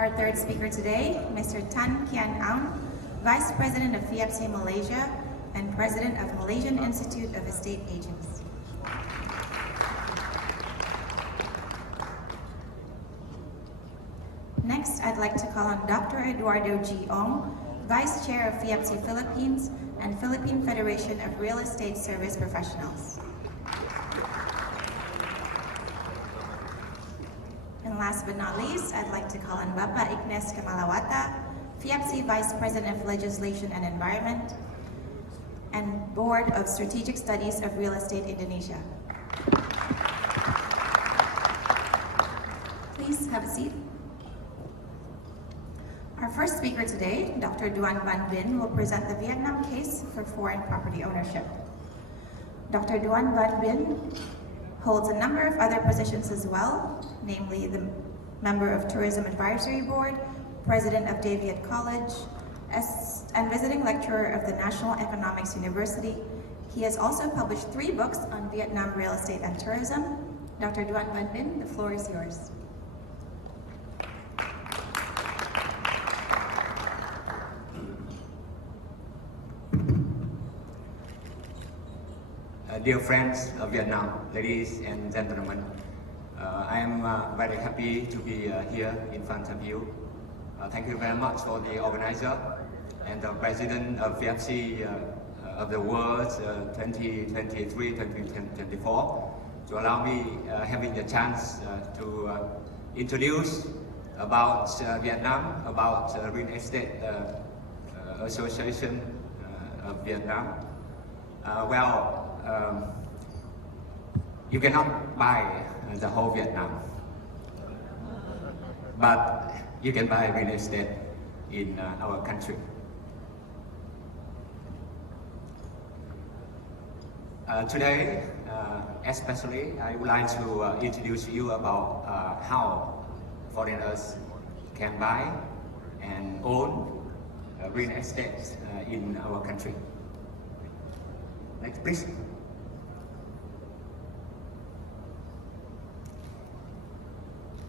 Our third speaker today, Mr. Tan Kian Aun, Vice President of FIAPSI Malaysia and President of Malaysian Institute of Estate Agents. Next, I'd like to call on Dr. Eduardo G. Ong, Vice Chair of FIAPSI Philippines and Philippine Federation of Real Estate Service Professionals. And last but not least, I'd like to call on Bapak Ignes Kamalawata, FIAPSI Vice President of Legislation and Environment and Board of Strategic Studies of Real Estate Indonesia. Please have a seat. Our first speaker today, Dr. Duan Van Binh, will present the Vietnam case for foreign property ownership. Dr. Duan Van Binh holds a number of other positions as well, namely the member of Tourism Advisory Board, President of Day Viet College, and visiting lecturer of the National Economics University. He has also published 3 books on Vietnam real estate and tourism. Dr. Duan Van Binh, the floor is yours. Dear friends of Vietnam, ladies and gentlemen, I am very happy to be here in front of you. Thank you very much for the organizer and the president of FIAPSI of the World 2023-2024 to allow me having the chance to introduce about Vietnam, about Real Estate Association of Vietnam. You cannot buy the whole Vietnam, but you can buy real estate in our country. Today, especially, I would like to introduce you about how foreigners can buy and own real estate in our country. Next, please.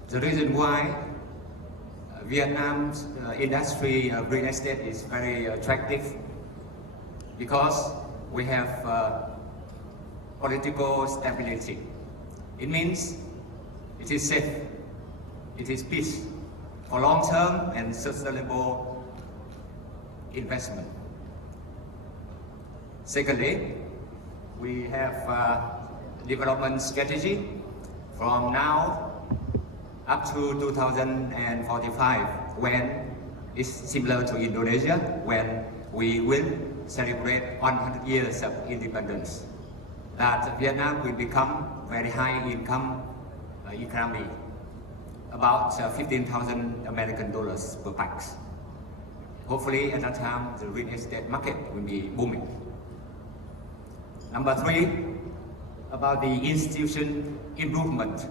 The reason why Vietnam's industry of real estate is very attractive because we have political stability. It means it is safe, it is peace for long-term and sustainable investment. Secondly, we have development strategy from now up to 2045, when it's similar to Indonesia, when we will celebrate 100 years of independence. That Vietnam will become very high income economy, about 15,000 American dollars per pax. Hopefully at that time the real estate market will be booming. Number 3, about the institution improvement.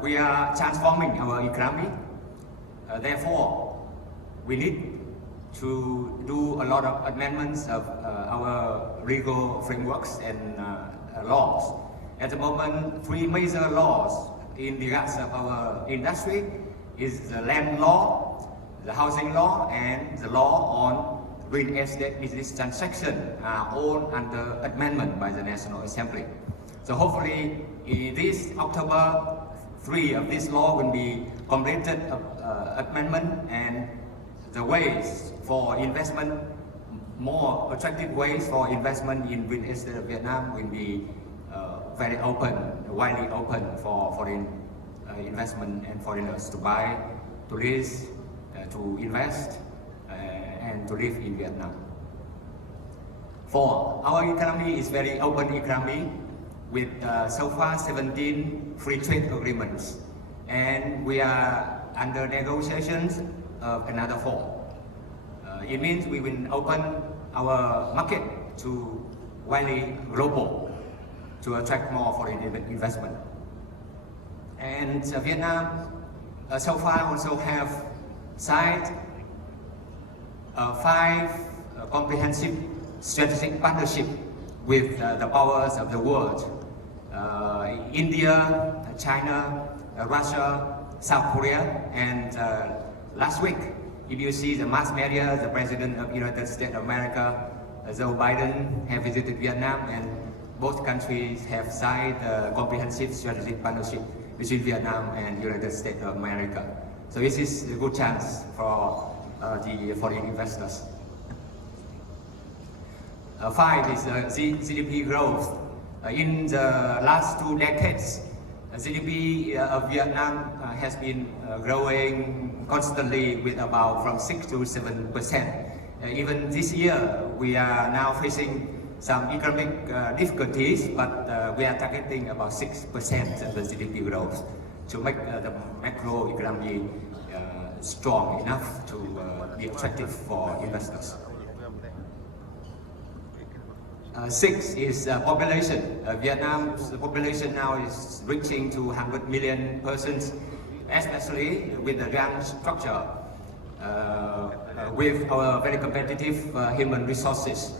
We are transforming our economy, therefore we need to do a lot of amendments of our legal frameworks and laws. At the moment, 3 major laws in regards of our industry is the land law, the housing law, and the law on real estate business transaction are all under amendment by the National Assembly. So hopefully in this October, 3 of this law will be completed amendment, and the ways for investment, more attractive ways for investment in real estate of Vietnam will be very open, widely open for foreign investment and foreigners to buy, to lease, to invest, and to live in Vietnam. 4, our economy is very open economy with so far 17 free trade agreements, and we are under negotiations of another 4. It means we will open our market to widely global to attract more foreign investment. And Vietnam so far also have signed 5 comprehensive strategic partnership with the powers of the world. India, China, Russia, South Korea, and last week, if you see the mass media, the President of the United States of America, Joe Biden, have visited Vietnam, and both countries have signed a comprehensive strategic partnership between Vietnam and United States of America. So this is a good chance for the foreign investors. 5 is GDP growth. In the last 2 decades, GDP of Vietnam has been growing constantly with about from 6 to 7%. Even this year, we are now facing some economic difficulties, but we are targeting about 6% of the GDP growth to make the macro economy strong enough to be attractive for investors. 6 is population. Vietnam's population now is reaching to 100 million persons, especially with the young structure, with our very competitive human resources.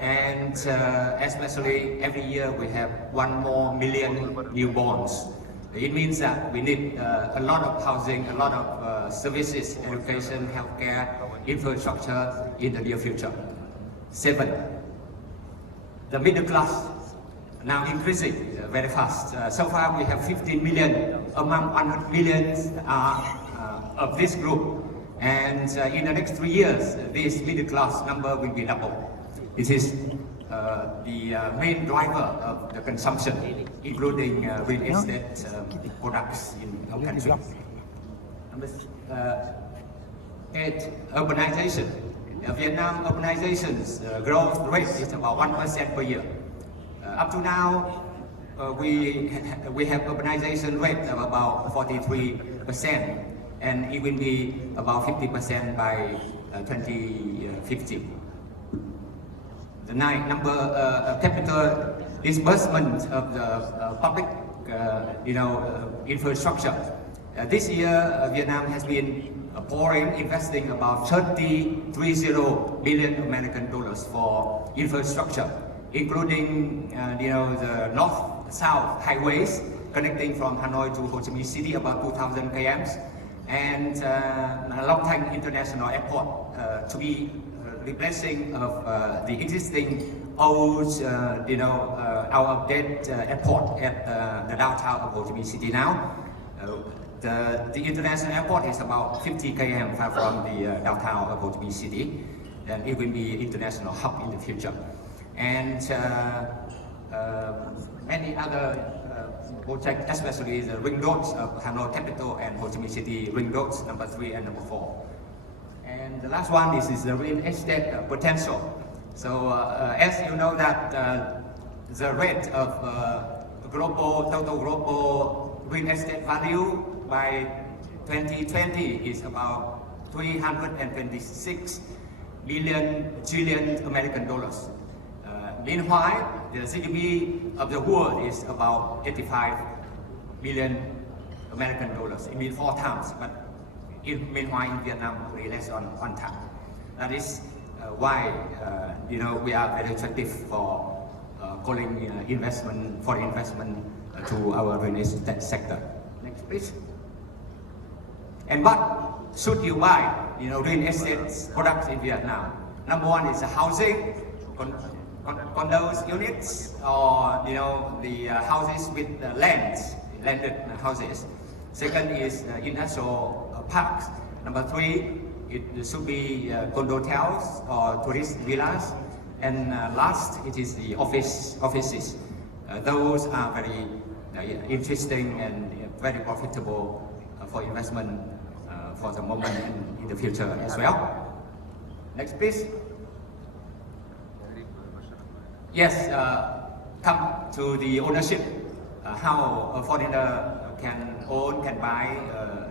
And especially every year we have 1 more million newborns. It means that we need a lot of housing, a lot of services, education, healthcare, infrastructure in the near future. 7. The middle class now increasing very fast. So far we have 15 million among 100 million of this group. And in the next 3 years, this middle class number will be double. It is the main driver of the consumption, including real estate products in our country. Number 8, urbanization. Vietnam urbanization's growth rate is about 1% per year. Up to now, we have urbanization rate of about 43%, and it will be about 50% by 2050. The 9 number, capital disbursement of the public, infrastructure. This year, Vietnam has been investing about 30 billion American dollars for infrastructure, including the north-south highways connecting from Hanoi to Ho Chi Minh City, about 2,000 km, and Long Thanh International Airport to be replacing of the existing old, out-of-date airport at the downtown of Ho Chi Minh City now. The international airport is about 50 km far from the downtown of Ho Chi Minh City, and it will be international hub in the future. And many other projects, especially the ring roads of Hanoi capital and Ho Chi Minh City ring roads, number 3 and number 4. And the last one is the real estate potential. So as you know that the rate of total global real estate value by 2020 is about 326 trillion American dollars. Meanwhile, the GDP of the world is about 85 billion American dollars. It means 4 times, but meanwhile in Vietnam we less on 1 time. That is why we are very attractive for calling foreign investment to our real estate sector. Next please. And what should you buy real estate products in Vietnam? Number 1 is housing, condos units, or the houses with landed houses. Second is industrial parks. Number 3, it should be condo hotels or tourist villas. And last, it is the offices. Those are very interesting and very profitable for investment for the moment and in the future as well. Next please. Yes, come to the ownership, how a foreigner can buy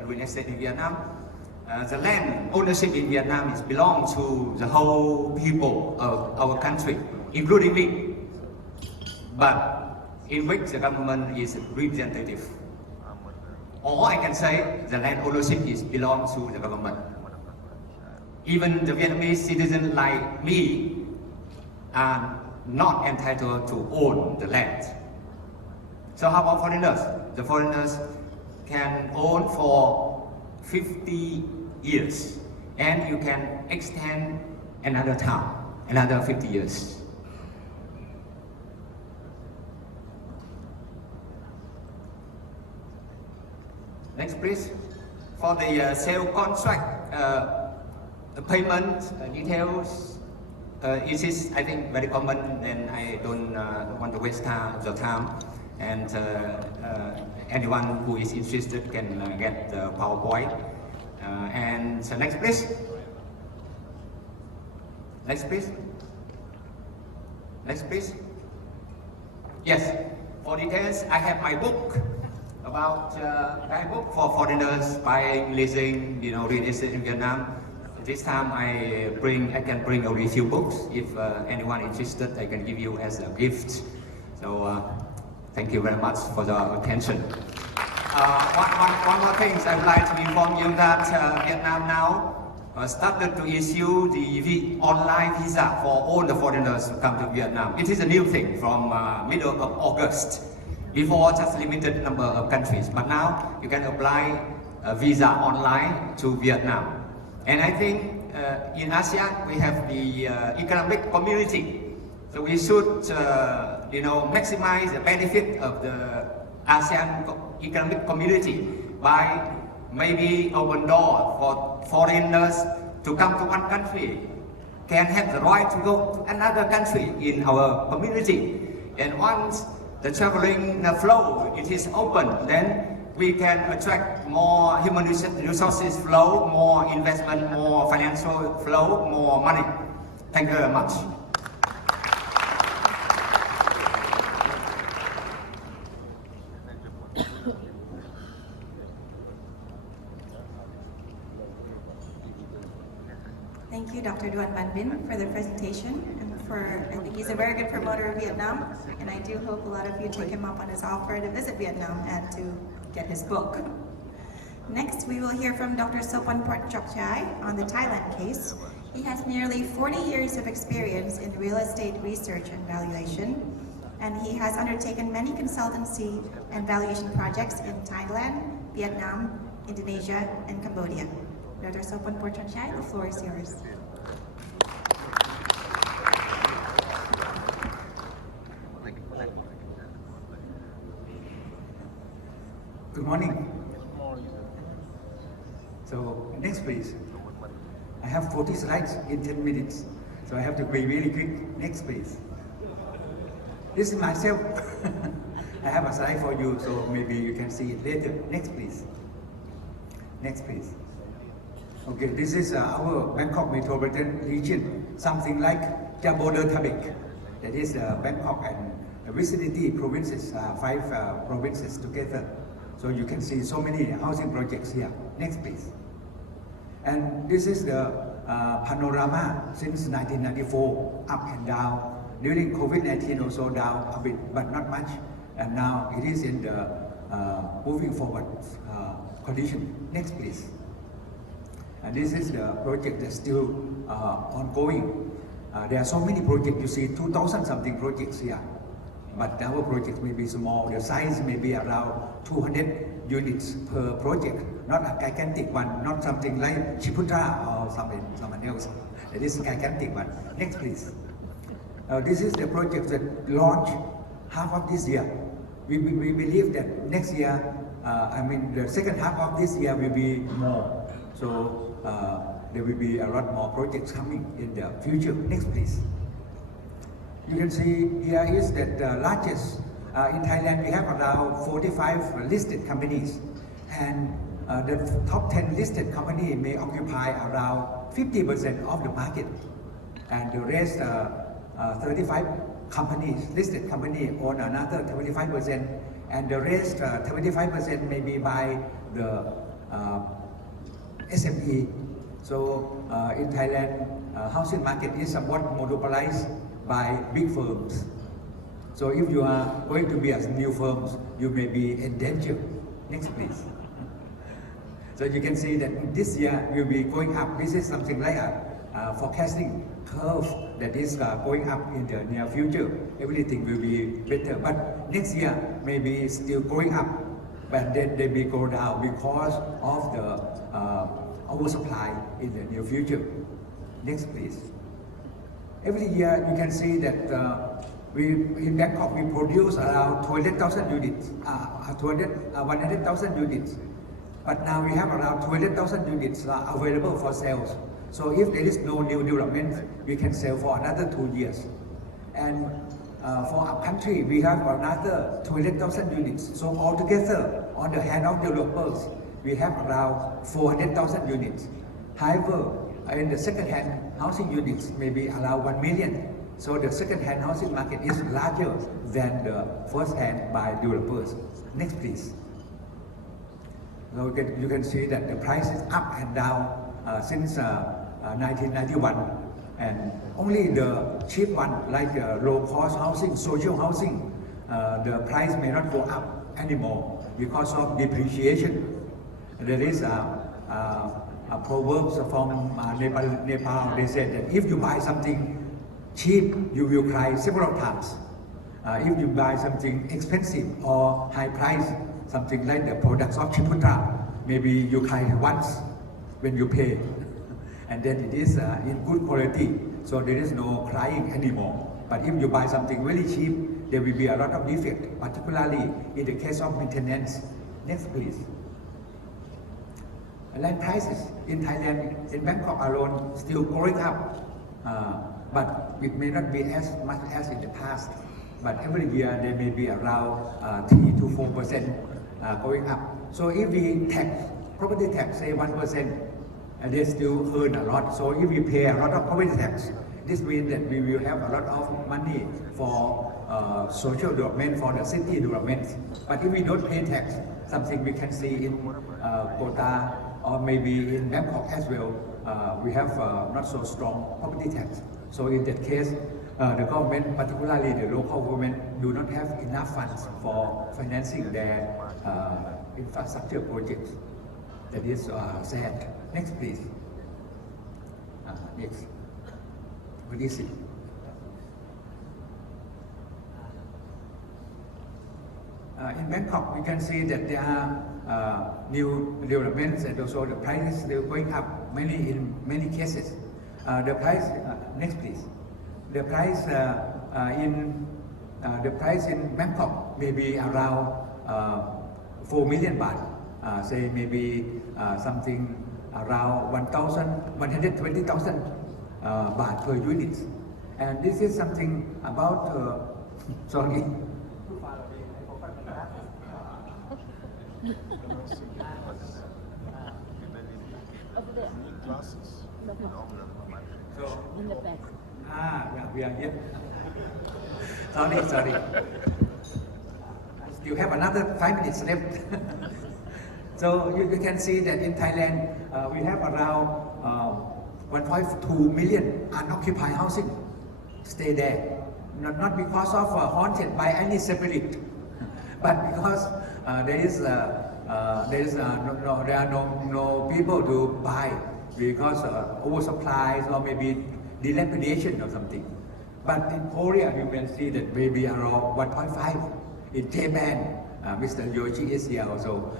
real estate in Vietnam. The land ownership in Vietnam belongs to the whole people of our country, including me, but in which the government is representative. Or I can say the land ownership belongs to the government. Even the Vietnamese citizens like me are not entitled to own the land. So how about foreigners? The foreigners can own for 50 years, and you can extend another term, another 50 years. Next, please. For the sale contract, the payment details, it is, I think, very common, and I don't want to waste your time. And anyone who is interested can get the PowerPoint. And so next, please. Next, please. Next, please. Yes. For details, I have my book about my book for foreigners buying, leasing, real estate in Vietnam. This time I can bring a few books. If anyone interested, I can give you as a gift. So thank you very much for the attention. One more thing, I would like to inform you that Vietnam now started to issue the online visa for all the foreigners who come to Vietnam. It is a new thing from middle of August. Before, just limited number of countries, but now you can apply a visa online to Vietnam. And I think in ASEAN we have the economic community, so we should maximize the benefit of the ASEAN economic community by maybe open door for foreigners to come to one country, can have the right to go to another country in our community. And once the traveling flow, it is open, then we can attract more human resources flow, more investment, more financial flow, more money. Thank you very much. Thank you, Dr. Duan Van Binh, for the presentation, and I think he's a very good promoter of Vietnam, and I do hope a lot of you take him up on his offer to visit Vietnam and to get his book. Next, we will hear from Dr. Sopan Portchokchai on the Thailand case. He has nearly 40 years of experience in real estate research and valuation, and he has undertaken many consultancy and valuation projects in Thailand, Vietnam, Indonesia, and Cambodia. Dr. Sopan Portchokchai, the floor is yours. Good morning. So next please. I have 40 slides in 10 minutes, so I have to be really quick. Next please. This is myself. I have a slide for you, so maybe you can see it later. Next please. Next please. Okay, this is our Bangkok metropolitan region, something like Jabodetabek. That is Bangkok and the vicinity provinces, 5 provinces together. So you can see so many housing projects here. Next please. And this is the panorama since 1994, up and down. During COVID-19 also down a bit, but not much. And now it is in the moving forward condition. Next please. And this is the project that's still ongoing. There are so many projects, you see 2,000 something projects here. But our project may be small, the size may be around 200 units per project, not a gigantic one, not something like Shibuya or someone else. It is a gigantic one. Next please. This is the project that launched half of this year. We believe that next year, the second half of this year will be more. So there will be a lot more projects coming in the future. Next please. You can see here is that the largest in Thailand we have around 45 listed companies, and the top 10 listed company may occupy around 50% of the market, and the rest 35 companies, listed company own another 25%, and the rest 25% may be by the SME. So in Thailand, housing market is somewhat monopolized by big firms. So if you are going to be as new firms, you may be in danger. Next please. So you can see that this year will be going up. This is something like a forecasting curve that is going up in the near future. Everything will be better. But next year maybe still going up, but then they may go down because of the oversupply in the near future. Next, please. Every year you can see that in Bangkok we produce around 200,000 units, 100,000 units. But now we have around 200,000 units available for sales. So if there is no new development, we can sell for another 2 years. And for our country, we have another 200,000 units. So altogether, on the hand of developers, we have around 400,000 units. However, in the second-hand housing units, maybe around 1 million. So the second-hand housing market is larger than the first-hand by developers. Next, please. So you can see that the price is up and down since 1991, and only the cheap one like low-cost housing, social housing, the price may not go up anymore because of depreciation. There is a proverb from Nepal. They said that if you buy something cheap, you will cry several times. If you buy something expensive or high price, something like the products of Chiputra, maybe you cry once when you pay, and then it is in good quality, so there is no crying anymore. But if you buy something really cheap, there will be a lot of defect, particularly in the case of maintenance. Next, please. Land prices in Thailand, in Bangkok alone, still going up, but it may not be as much as in the past. But every year there may be around 3 to 4% going up. So if we tax, property tax, say 1%, and they still earn a lot. So if we pay a lot of property tax, this means that we will have a lot of money for social development, for the city development. But if we don't pay tax, something we can see in Kota or maybe in Bangkok as well, we have not so strong property tax. So in that case, the government, particularly the local government, do not have enough funds for financing their infrastructure projects. That is sad. Next, please. Next. What is it? In Bangkok, we can see that there are new developments, and also the prices are going up in many cases. The price, next please. The price in Bangkok may be around 4 million baht, say maybe something around 120,000 baht per unit. And this is something about, sorry. Glasses. So, In the back. yeah, we are here. Sorry. You have another 5 minutes left. So you can see that in Thailand, we have around 1.2 million unoccupied housing stay there. Not because of haunted by any spirit, but because there are no people to buy because oversupply or maybe dilapidation or something. But in Korea, you can see that maybe around 1.5. In Japan, Mr. Yoshi is here also.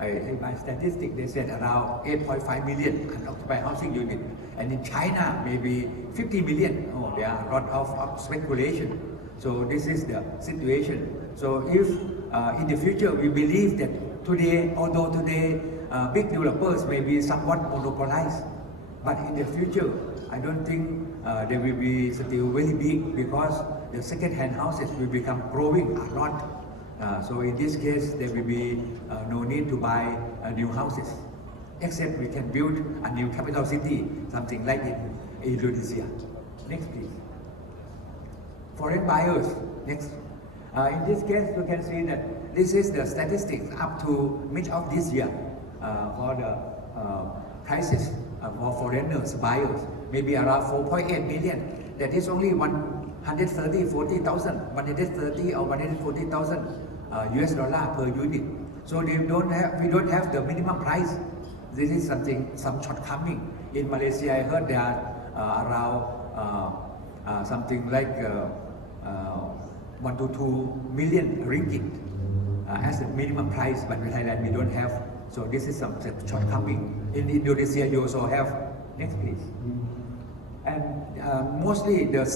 In my statistics, they said around 8.5 million unoccupied housing unit. And in China, maybe 50 million. Oh, there are a lot of speculation. So this is the situation. So if in the future we believe that although today big developers may be somewhat monopolized, but in the future, I don't think they will be still very big because the second-hand houses will become growing a lot. So in this case, there will be no need to buy new houses, except we can build a new capital city, something like in Indonesia. Next, please. Foreign buyers. Next. In this case, you can see that this is the statistics up to mid of this year for the prices for foreigners buyers, maybe around 4.8 million. That is only 130 or 140,000 US dollar per unit. So we don't have the minimum price. This is some shortcoming. In Malaysia, I heard there are around something like 1 to 2 million ringgit as the minimum price, but in Thailand we don't have So this is some shortcoming. In Indonesia, you also have, next please. And mostly the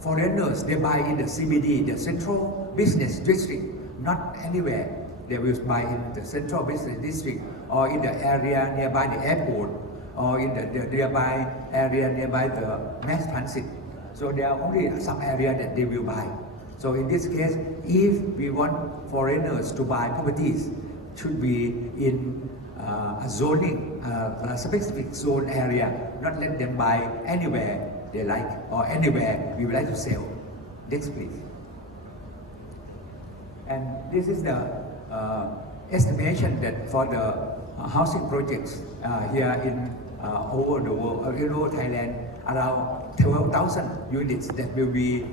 foreigners, they buy in the CBD, the Central Business District, not anywhere. They will buy in the Central Business District or in the area nearby the airport or in the nearby area nearby the mass transit. So there are only some area that they will buy. So in this case, if we want foreigners to buy properties, should be in a zoning, a specific zone area, not let them buy anywhere they like or anywhere we would like to sell. Next please. And this is the estimation that for the housing projects here in over the world, Thailand, around 12,000 units that will be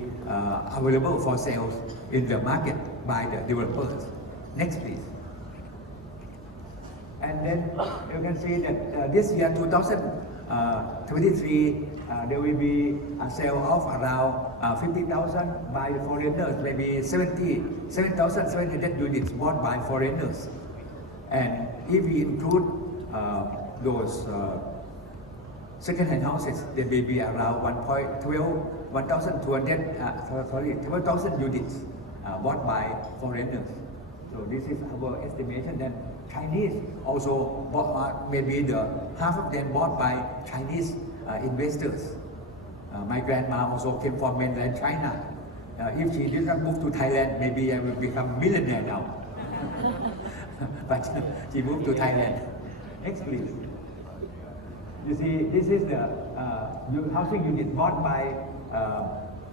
available for sales in the market by the developers. Next please. And then you can see that this year 2023 there will be a sale of around 50,000 by the foreigners, maybe 7,700 units bought by foreigners. And if we include those second-hand houses, there may be around 12,000 units bought by foreigners. So this is our estimation. Then Chinese also bought, maybe the half of them bought by Chinese investors. My grandma also came from mainland China. If she did not move to Thailand, maybe I will become millionaire now. But she moved to Thailand. Next please. You see, this is the housing unit bought by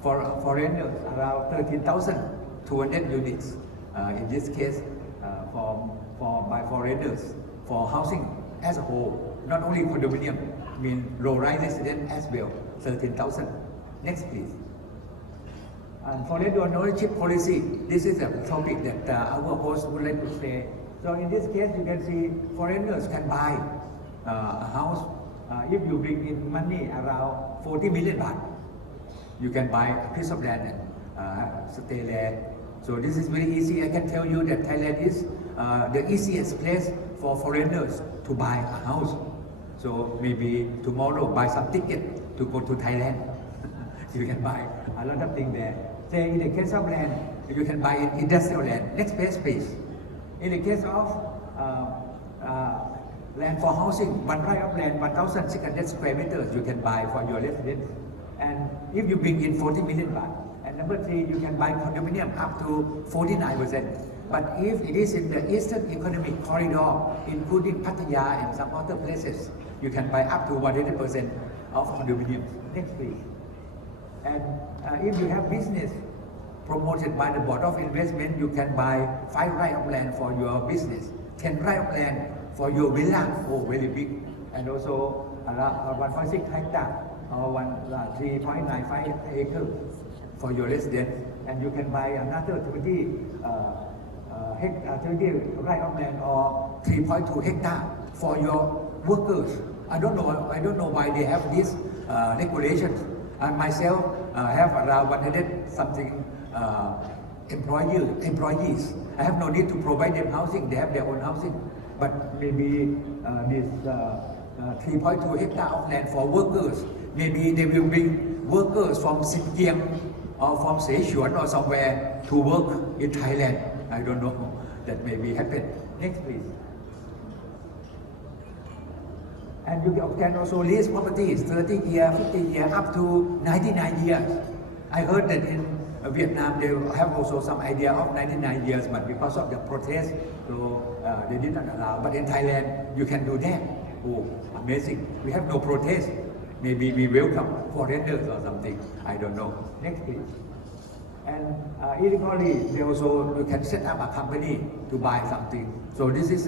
foreigners, around 13,200 units. In this case, by foreigners, for housing as a whole, not only condominium, I mean low-rise residence as well, 13,000. Next please. And foreign ownership policy, this is a topic that our host would like to say. So in this case, you can see foreigners can buy a house. If you bring in money around 40 million baht, you can buy a piece of land and stay there. So this is very easy. I can tell you that Thailand is the easiest place for foreigners to buy a house. So maybe tomorrow buy some ticket to go to Thailand. You can buy a lot of things there. Say in the case of land, you can buy in industrial land. Next page please. In the case of land for housing, one right of land, 1,600 square meters you can buy for your residence. And if you bring in 40 million baht, and number 3, you can buy condominium up to 49%. But if it is in the Eastern Economic Corridor, including Pattaya and some other places, you can buy up to 100% of condominiums. Next please. And if you have business promoted by the Board of Investment, you can buy 5 right of land for your business, 10 right of land for your villa, oh very big, and also 1.6 hectare or 3.95 acres for your residence, and you can buy another 20 right of land or 3.2 hectare for your workers. I don't know why they have these regulations. And myself have around 100 something employees. I have no need to provide them housing. They have their own housing. But maybe this 3.2 hectare of land for workers, maybe they will bring workers from Xinjiang or from Sichuan or somewhere to work in Thailand. I don't know. That may be happen. Next please. And you can also lease properties 30 years, 50 years, up to 99 years. I heard that in Vietnam they have also some idea of 99 years, but because of the protest, so they did not allow. But in Thailand, you can do that. Oh, amazing. We have no protest. Maybe we welcome foreigners or something. I don't know. Next please. And illegally, they also you can set up a company to buy something. So this is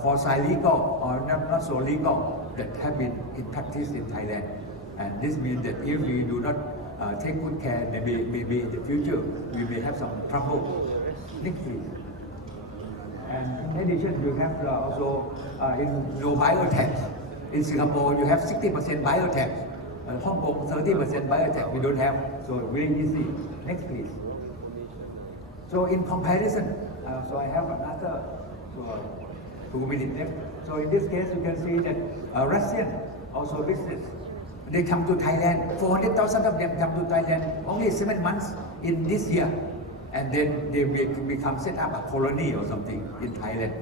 quasi-legal or not so legal that have been in practice in Thailand. And this means that if we do not take good care, maybe in the future we may have some trouble. Next please. And in addition, you have also no biotax. In Singapore, you have 60% biotax. Hong Kong, 30% biotax. We don't have, so very easy. Next please. So in comparison, so I have another 2 minutes left. So in this case, you can see that Russian also business. They come to Thailand. 400,000 of them come to Thailand only 7 months in this year, and then they become set up a colony or something in Thailand.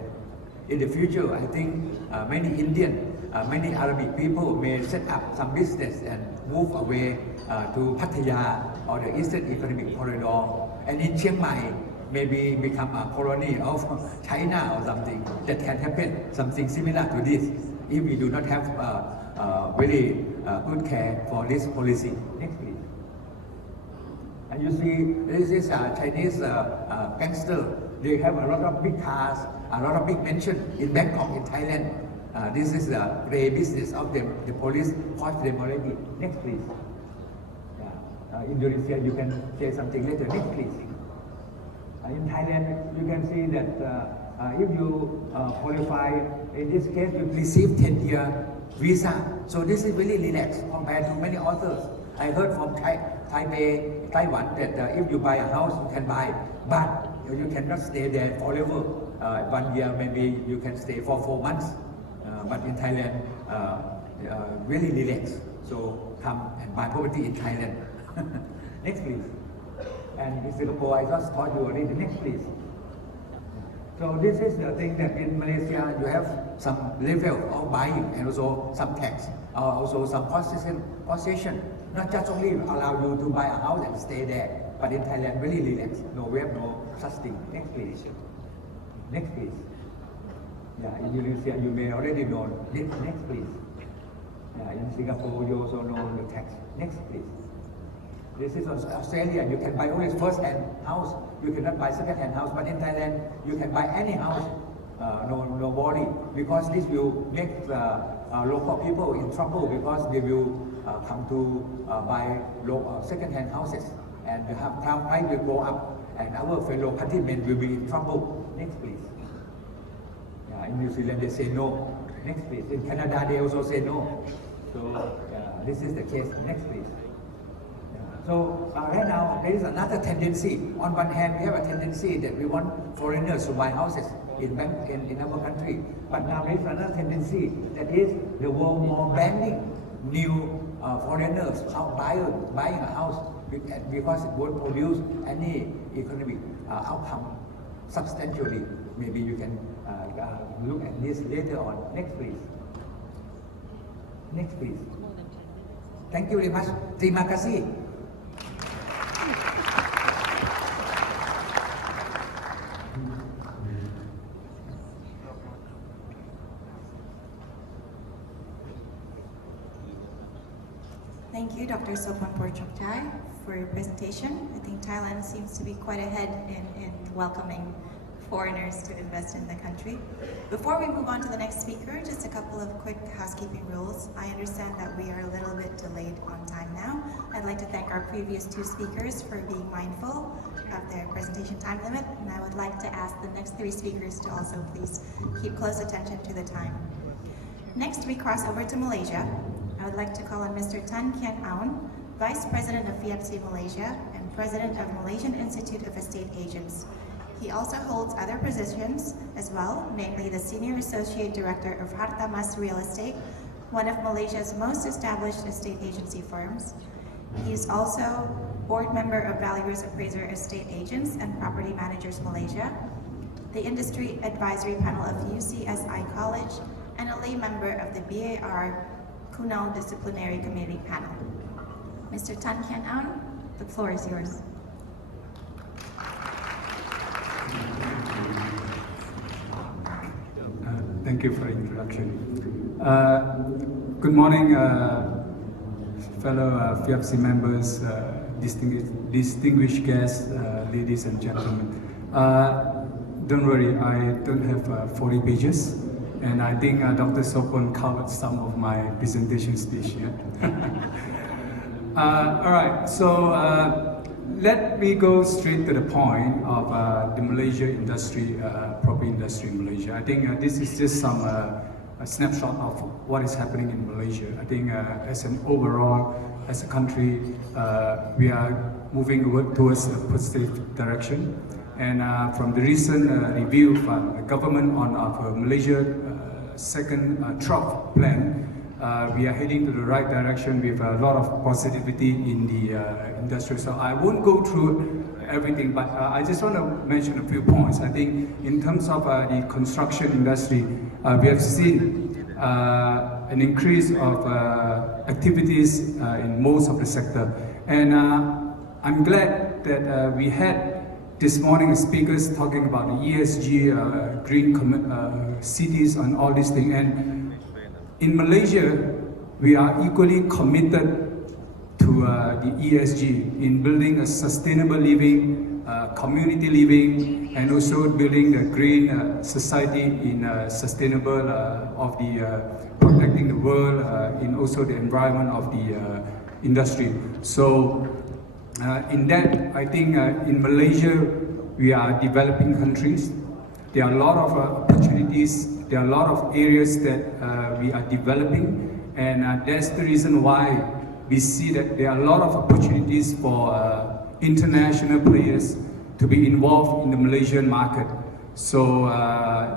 In the future, I think many Indian, many Arabic people may set up some business and move away to Pattaya or the Eastern Economic Corridor, and in Chiang Mai maybe become a colony of China or something. That can happen, something similar to this, if we do not have very good care for this policy. Next please. And you see, this is a Chinese gangster. They have a lot of big cars, a lot of big mansions in Bangkok, in Thailand. This is the grey business of them. The police caught them already. Next please. Indonesia, you can say something later. Next please. In Thailand, you can see that if you qualify, in this case, you receive 10-year visa. So this is really relaxed compared to many others. I heard from Taipei, Taiwan, that if you buy a house, you can buy, but you cannot stay there forever. 1 year, maybe you can stay for 4 months. But in Thailand, really relaxed. So come and buy property in Thailand. Next, please. And in Singapore, I just taught you already. Next, please. So this is the thing that in Malaysia, you have some level of buying and also some tax, also some possession. Not just only allow you to buy a house and stay there, but in Thailand, really relaxed. No, we have no such thing. Next, please. Next, please. Yeah, in Indonesia, you may already know. Next, please. Yeah, in Singapore, you also know the tax. Next, please. This is Australia. You can buy only first-hand house. You cannot buy second-hand house. But in Thailand, you can buy any house. No worry, because this will make local people in trouble, because they will come to buy second-hand houses, and the house price will go up, and our fellow countrymen will be in trouble. Next, please. In New Zealand, they say no. Next, please. In Canada, they also say no. So this is the case. Next, please. So right now, there is another tendency. On one hand, we have a tendency that we want foreigners to buy houses in our country. But now there is another tendency, that is the world more banning new foreigners out buying a house, because it won't produce any economic outcome substantially. Maybe you can look at this later on. Next, please. Next, please. Thank you very much. Terima kasih. Thank you, Dr. Sopon Porchokchai, for your presentation. I think Thailand seems to be quite ahead in welcoming foreigners to invest in the country. Before we move on to the next speaker, just a couple of quick housekeeping rules. I understand that we are a little bit delayed on time now. I'd like to thank our previous 2 speakers for being mindful of their presentation time limit, and I would like to ask the next 3 speakers to also please keep close attention to the time. Next, we cross over to Malaysia. I would like to call on Mr. Tan Kian Aun, Vice President of FIAPSI Malaysia and President of Malaysian Institute of Estate Agents. He also holds other positions as well, namely the Senior Associate Director of Harta Mas Real Estate, one of Malaysia's most established estate agency firms. He is also board member of Valuers Appraiser Estate Agents and Property Managers Malaysia, the Industry Advisory Panel of UCSI College, and a lay member of the BAR Kunal Disciplinary Committee Panel. Mr. Tan Kian Aun, the floor is yours. Thank you for the introduction. Good morning, fellow FIAPSI members, distinguished guests, ladies and gentlemen. Don't worry, I don't have 40 pages, and I think Dr. Sopon covered some of my presentation speech. Yeah? All right, so let me go straight to the point of the Malaysia industry, property industry in Malaysia. I think this is just some a snapshot of what is happening in Malaysia. I think as an overall, as a country, we are moving towards a positive direction. And from the recent review from the government on our Malaysia second trough plan, we are heading to the right direction with a lot of positivity in the industry. So I won't go through everything, but I just want to mention a few points. I think in terms of the construction industry, we have seen an increase of activities in most of the sector. And I'm glad that we had this morning speakers talking about the ESG, green cities and all these things. And in Malaysia, we are equally committed to the ESG in building a sustainable living, community living, and also building a green society in sustainable of the protecting the world, in also the environment of the industry. So in that, I think in Malaysia, we are developing countries. There are a lot of opportunities. There are a lot of areas that we are developing, and that's the reason why we see that there are a lot of opportunities for international players to be involved in the Malaysian market. So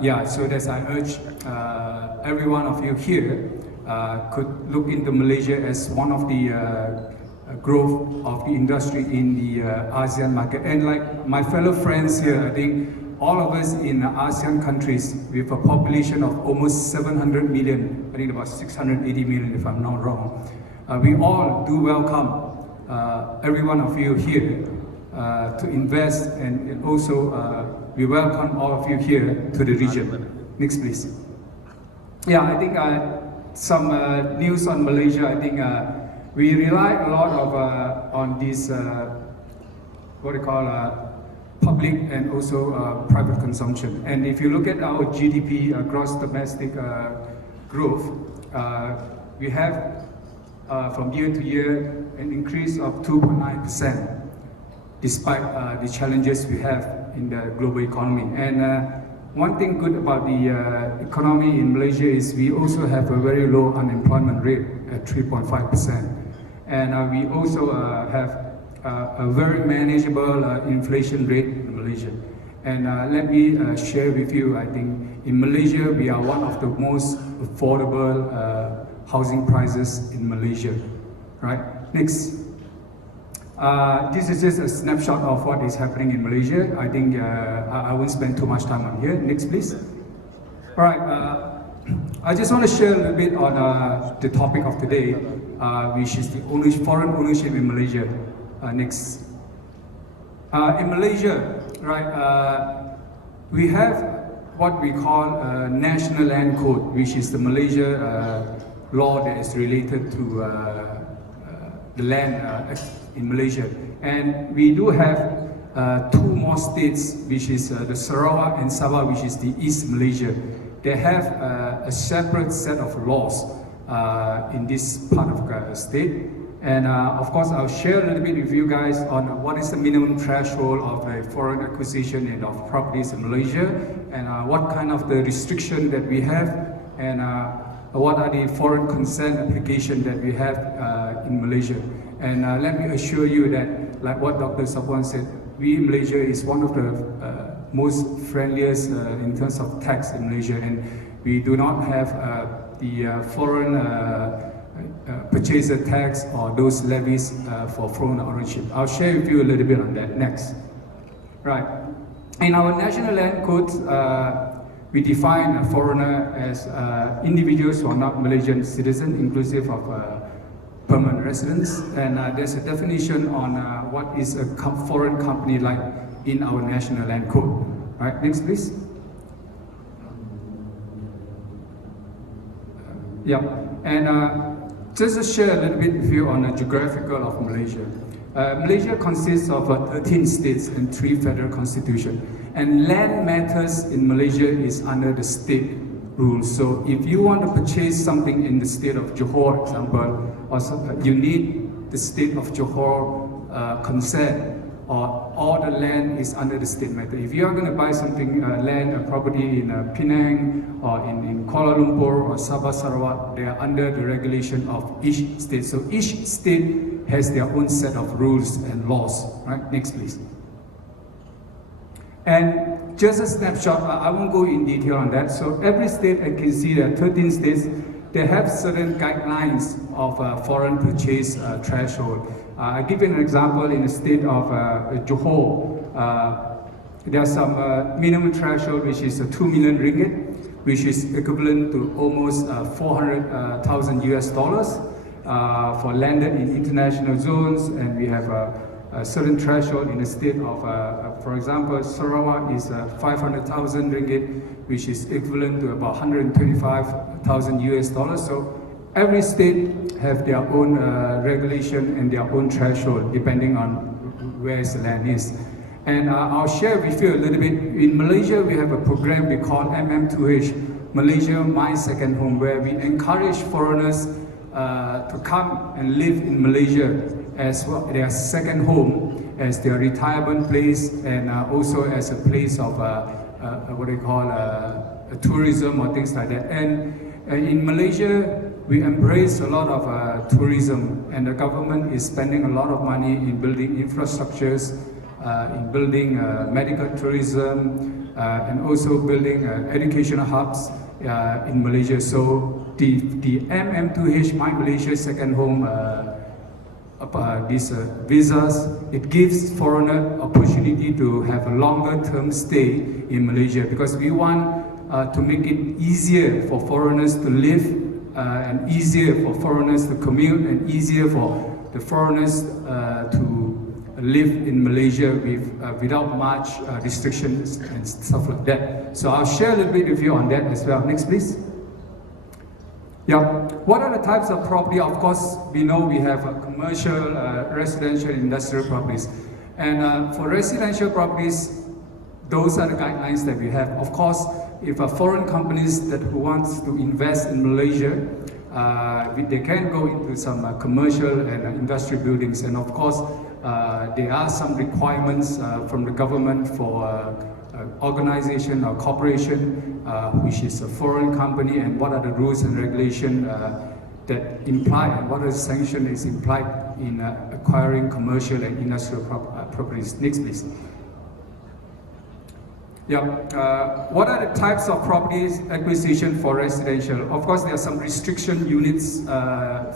yeah, so that's I urge every one of you here could look into Malaysia as one of the growth of the industry in the ASEAN market. And like my fellow friends here, I think all of us in ASEAN countries with a population of almost 700 million, I think about 680 million if I'm not wrong, we all do welcome every one of you here to invest, and also we welcome all of you here to the region. Next please. Yeah, I think some news on Malaysia. I think we rely a lot of on this what we call public and also private consumption. And if you look at our GDP, gross domestic growth, we have from year to year an increase of 2.9%, despite the challenges we have in the global economy. And one thing good about the economy in Malaysia is we also have a very low unemployment rate at 3.5%. And we also have a very manageable inflation rate in Malaysia. And let me share with you, I think in Malaysia, we are one of the most affordable housing prices in Malaysia, right? Next. This is just a snapshot of what is happening in Malaysia. I think I won't spend too much time on here. Next, please. All right. I just want to share a little bit on the topic of today, which is the foreign ownership in Malaysia. Next. In Malaysia, right, we have what we call a National Land Code, which is the Malaysia law that is related to the land in Malaysia. And we do have two more states, which is the Sarawak and Sabah, which is the East Malaysia. They have a separate set of laws in this part of the state. And of course, I'll share a little bit with you guys on what is the minimum threshold of the foreign acquisition and of properties in Malaysia, and what kind of the restriction that we have, and what are the foreign consent application that we have in Malaysia. And let me assure you that, like what Dr. Sapwan said, we in Malaysia is one of the most friendliest in terms of tax in Malaysia, and we do not have the foreign purchaser tax or those levies for foreign ownership. I'll share with you a little bit on that next. Right. In our National Land Code, we define a foreigner as individuals who are not Malaysian citizens, inclusive of permanent residents. And there's a definition on what is a foreign company like in our National Land Code. Right. Next, please. Yeah. And just to share a little bit with you on the geographical of Malaysia. Malaysia consists of 13 states and 3 federal constitutions. And land matters in Malaysia is under the state rules. So if you want to purchase something in the state of Johor, example, or you need the state of Johor consent, or all the land is under the state matter. If you are going to buy something, land, a property in Penang, or in Kuala Lumpur, or Sabah, Sarawak, they are under the regulation of each state. So each state has their own set of rules and laws. Right? Next, please. And just a snapshot, I won't go in detail on that. So every state, I can see there are 13 states, they have certain guidelines of foreign purchase threshold. I give you an example in the state of Johor. There's some minimum threshold which is 2 million ringgit, which is equivalent to almost 400,000 US dollars for landed in international zones, and we have a certain threshold in the state of, for example, Sarawak is 500,000 ringgit, which is equivalent to about 125,000 US dollars. So every state have their own regulation and their own threshold depending on where the land is. And I'll share with you a little bit. In Malaysia, we have a program we call MM2H, Malaysia My Second Home, where we encourage foreigners to come and live in Malaysia as well, their second home, as their retirement place, and also as a place of what they call tourism or things like that. And in Malaysia, we embrace a lot of tourism, and the government is spending a lot of money in building infrastructures, in building medical tourism, and also building educational hubs in Malaysia. So the MM2H, My Malaysia Second Home, these visas, it gives foreigner opportunity to have a longer term stay in Malaysia, because we want to make it easier for foreigners to live, and easier for foreigners to commute, and easier for the foreigners to live in Malaysia without much restrictions and stuff like that. So I'll share a little bit with you on that as well. Next, please. Yeah. What are the types of property? Of course, we know we have commercial, residential, industrial properties. And for residential properties, those are the guidelines that we have. Of course, if foreign companies that who wants to invest in Malaysia, they can go into some commercial and industrial buildings. And of course, there are some requirements from the government for organization or corporation, which is a foreign company, and what are the rules and regulations that imply, and what are the sanctions is implied in acquiring commercial and industrial properties. Next, please. Yeah. What are the types of properties acquisition for residential? Of course, there are some restriction units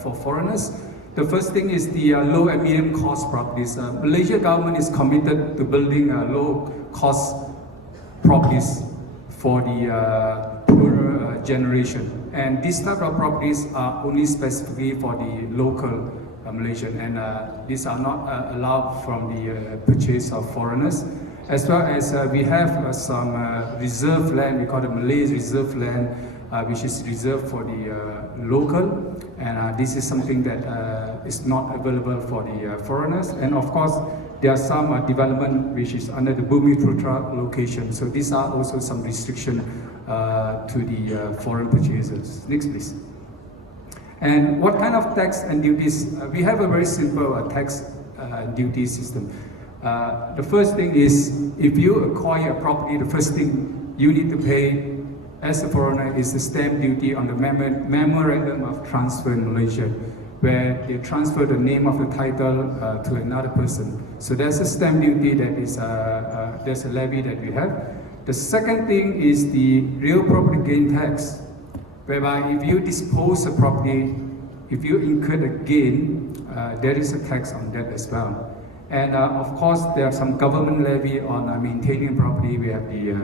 for foreigners. The first thing is the low and medium cost properties. Malaysia government is committed to building low cost properties for the poorer generation. And these type of properties are only specifically for the local Malaysian, and these are not allowed from the purchase of foreigners. As well as we have some reserve land, we call it Malay reserve land, which is reserved for the local, and this is something that is not available for the foreigners. And of course, there are some development which is under the Bumiputra location. So these are also some restriction to the foreign purchasers. Next, please. And what kind of tax and duties? We have a very simple tax duty system. The first thing is, if you acquire a property, the first thing you need to pay as a foreigner is the stamp duty on the memorandum of transfer in Malaysia, where they transfer the name of the title to another person. So there's a stamp duty that is, there's a levy that we have. The second thing is the real property gain tax, whereby if you dispose of property, if you incur a gain, there is a tax on that as well. And of course, there are some government levy on maintaining property. We have the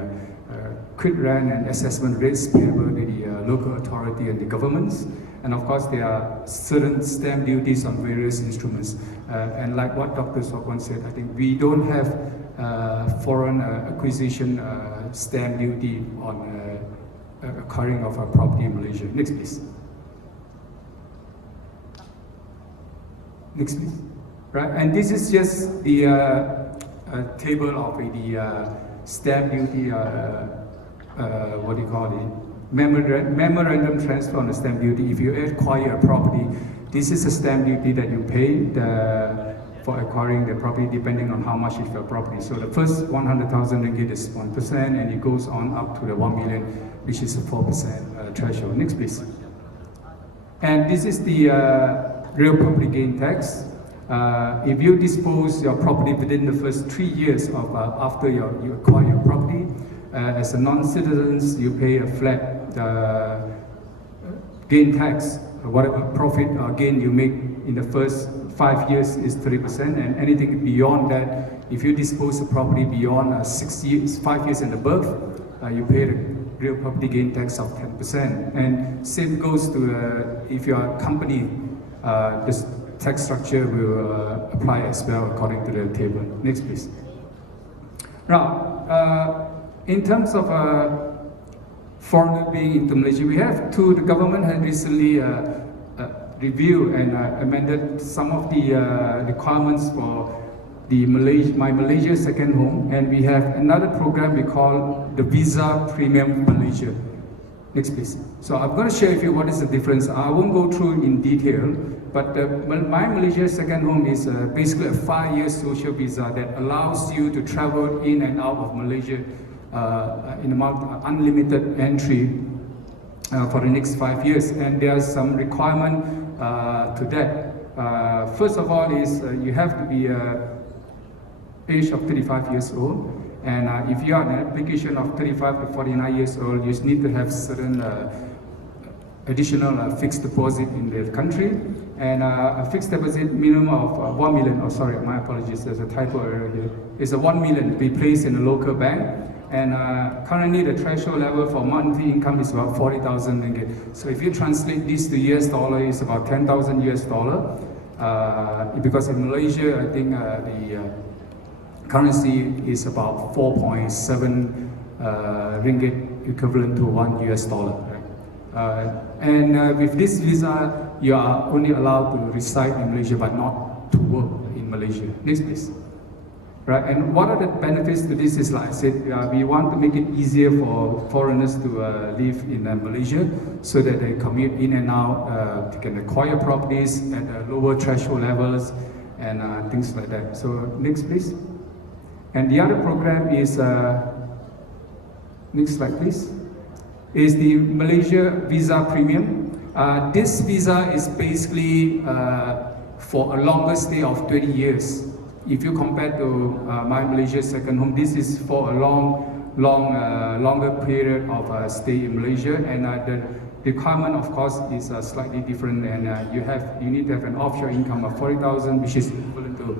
quit rent and assessment rates payable to the local authority and the governments. And of course, there are certain stamp duties on various instruments. And like what Dr. Sokwan said, I think we don't have foreign acquisition stamp duty on acquiring of a property in Malaysia. Next, please. Next, please. Right, and this is just the table of the stamp duty, what do you call it? Memorandum transfer on the stamp duty. If you acquire a property, this is a stamp duty that you pay for acquiring the property, depending on how much is your property. So the first 100,000 ringgit is 1%, and it goes on up to the 1 million, which is a 4% threshold. Next, please. And this is the real property gain tax. If you dispose your property within the first 3 years of after you acquire your property, as a non-citizens, you pay a flat gain tax. Whatever profit or gain you make in the first 5 years is 30%, and anything beyond that, if you dispose of property beyond 6 years, 5 years and above, you pay the real property gain tax of 10%. And same goes to if you are a company, this tax structure will apply as well according to the table. Next, please. Now, in terms of foreigner being into Malaysia, we have two. The government has recently reviewed and amended some of the requirements for the My Malaysia Second Home, and we have another program we call the Visa Premium Malaysia. Next, please. So I'm going to share with you what is the difference. I won't go through in detail, but My Malaysia Second Home is basically a 5-year social visa that allows you to travel in and out of Malaysia in unlimited entry for the next 5 years. And there are some requirement to that. First of all is you have to be age of 35 years old. And if you are an application of 35 to 49 years old, you need to have certain additional fixed deposit in the country, and a fixed deposit minimum of 1 million, my apologies, there's a typo error here. It's a 1 million to be placed in a local bank, and currently the threshold level for monthly income is about 40,000 ringgit. So if you translate this to US dollar, it's about 10,000 US dollar, because in Malaysia, I think the currency is about 4.7 ringgit, equivalent to $1 US. And with this visa, you are only allowed to reside in Malaysia, but not to work in Malaysia. Next, please. Right, and what are the benefits to this is, like I said, we want to make it easier for foreigners to live in Malaysia, so that they commute in and out, they can acquire properties at lower threshold levels, and things like that. So next, please. And the other program is, next slide please, is the Malaysia Visa Premium. This visa is basically for a longer stay of 20 years. If you compare to My Malaysia Second Home, this is for a longer period of stay in Malaysia, and the requirement, of course, is slightly different, and you need to have an offshore income of 40,000, which is equivalent to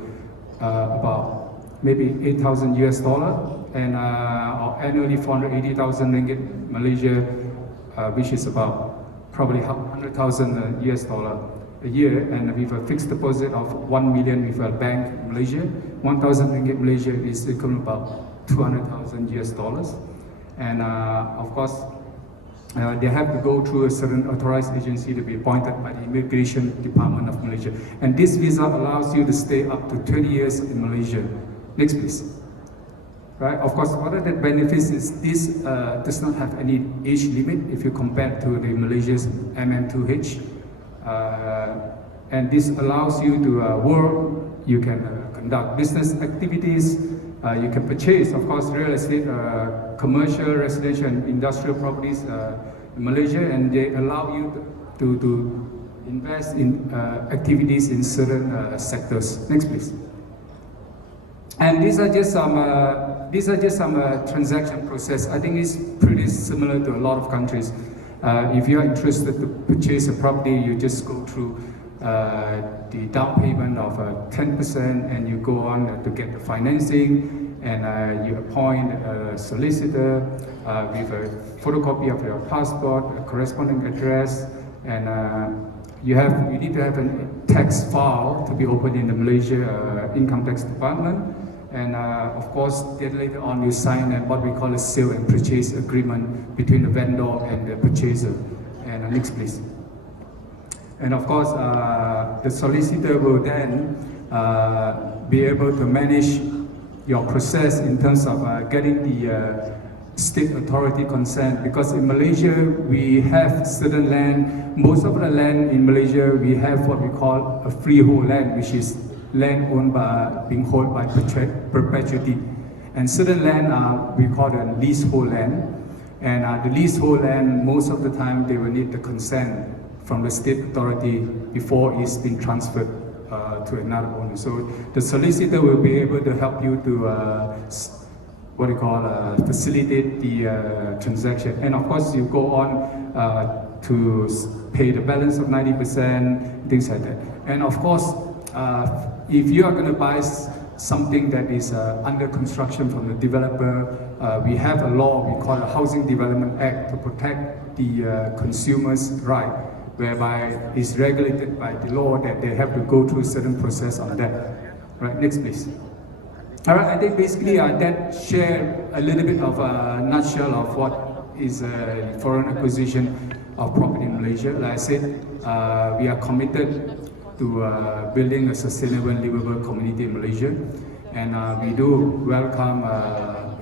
about maybe 8,000 US dollar, and or annually 480,000 ringgit Malaysia, which is about probably 100,000 US dollar a year, and with a fixed deposit of 1 million with a bank in Malaysia, 1,000 ringgit Malaysia is equivalent about 200,000 US dollars. And of course, they have to go through a certain authorized agency to be appointed by the Immigration Department of Malaysia. And this visa allows you to stay up to 20 years in Malaysia. Next, please. Right. Of course, one of the benefits is this does not have any age limit if you compare to the Malaysia's MM2H, and this allows you to work. You can conduct business activities. You can purchase, of course, real estate, commercial, residential, and industrial properties in Malaysia, and they allow you to invest in activities in certain sectors. Next, please. And these are just some transaction process. I think it's pretty similar to a lot of countries. If you are interested to purchase a property, you just go through the down payment of 10%, and you go on to get the financing, and you appoint a solicitor with a photocopy of your passport, a corresponding address, and you need to have a tax file to be opened in the Malaysia Income Tax Department. And of course, then later on you sign what we call a sale and purchase agreement between the vendor and the purchaser. And next, please. And of course, the solicitor will then be able to manage your process in terms of getting the state authority consent, because in Malaysia we have certain land. Most of the land in Malaysia we have what we call a freehold land, which is land owned by, being held by perpetuity, and certain land we call the leasehold land. And the leasehold land, most of the time they will need the consent from the state authority before it's been transferred to another owner. So the solicitor will be able to help you to facilitate the transaction. And of course, you go on to pay the balance of 90%, things like that. And of course, if you are going to buy something that is under construction from the developer, we have a law we call the Housing Development Act to protect the consumer's right, whereby it's regulated by the law that they have to go through certain process on that. Right, next please. All right, I think basically that share a little bit of a nutshell of what is foreign acquisition of property in Malaysia. Like I said, we are committed to building a sustainable and livable community in Malaysia. And we do welcome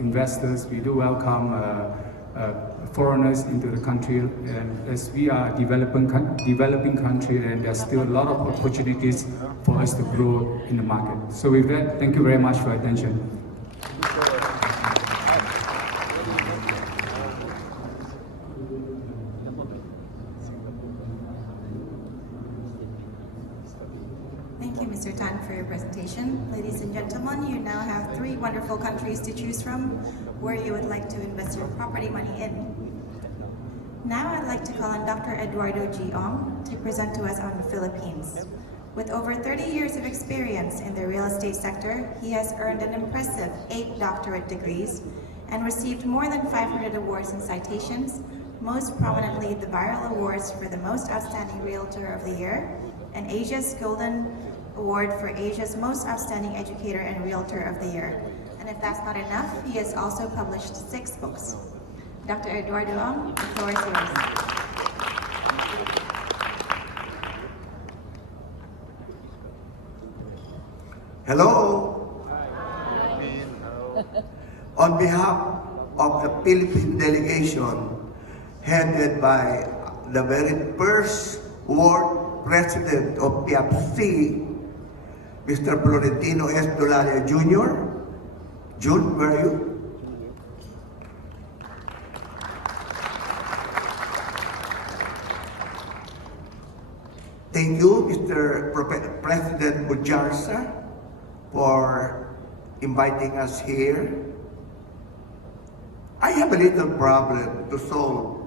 investors, we do welcome foreigners into the country. And as we are a developing country, and there's still a lot of opportunities for us to grow in the market. So with that, thank you very much for your attention. Thank you, Mr. Tan, for your presentation. Ladies and gentlemen, you now have 3 wonderful countries to choose from where you would like to invest your property money in. Now I'd like to call on Dr. Eduardo G. Ong to present to us on the Philippines. With over 30 years of experience in the real estate sector, he has earned an impressive 8 doctorate degrees and received more than 500 awards and citations, most prominently the Viral Awards for the Most Outstanding Realtor of the Year and Asia's Golden Award for Asia's Most Outstanding Educator and Realtor of the Year. And if that's not enough, he has also published 6 books. Dr. Eduardo Ong, the floor is yours. Hello. On behalf of the Philippine delegation, headed by the very first World President of PFC, Mr. Florentino S. Dolaria Jr. June, where are you? Thank you, Mr. President Bujarsa, for inviting us here. I have a little problem to solve.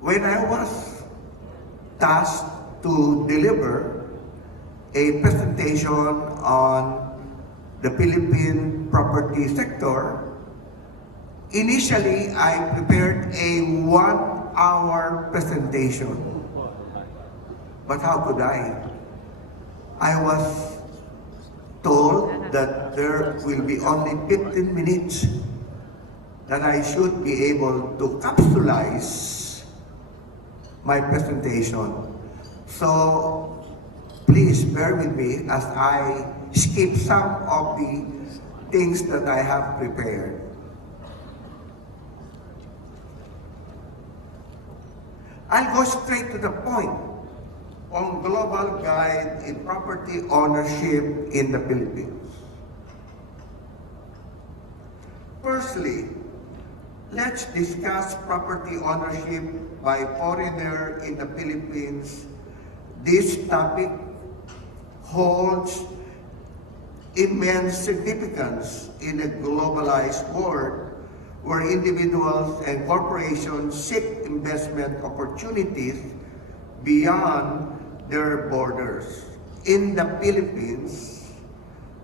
When I was tasked to deliver a presentation on the Philippine property sector, initially I prepared a 1-hour presentation. But how could I? I was told that there will be only 15 minutes, that I should be able to capsulize my presentation. So please bear with me as I skip some of the things that I have prepared. I'll go straight to the point on Global Guide in Property Ownership in the Philippines. Firstly, let's discuss property ownership by foreigner in the Philippines. This topic holds immense significance in a globalized world where individuals and corporations seek investment opportunities beyond their borders. In the Philippines,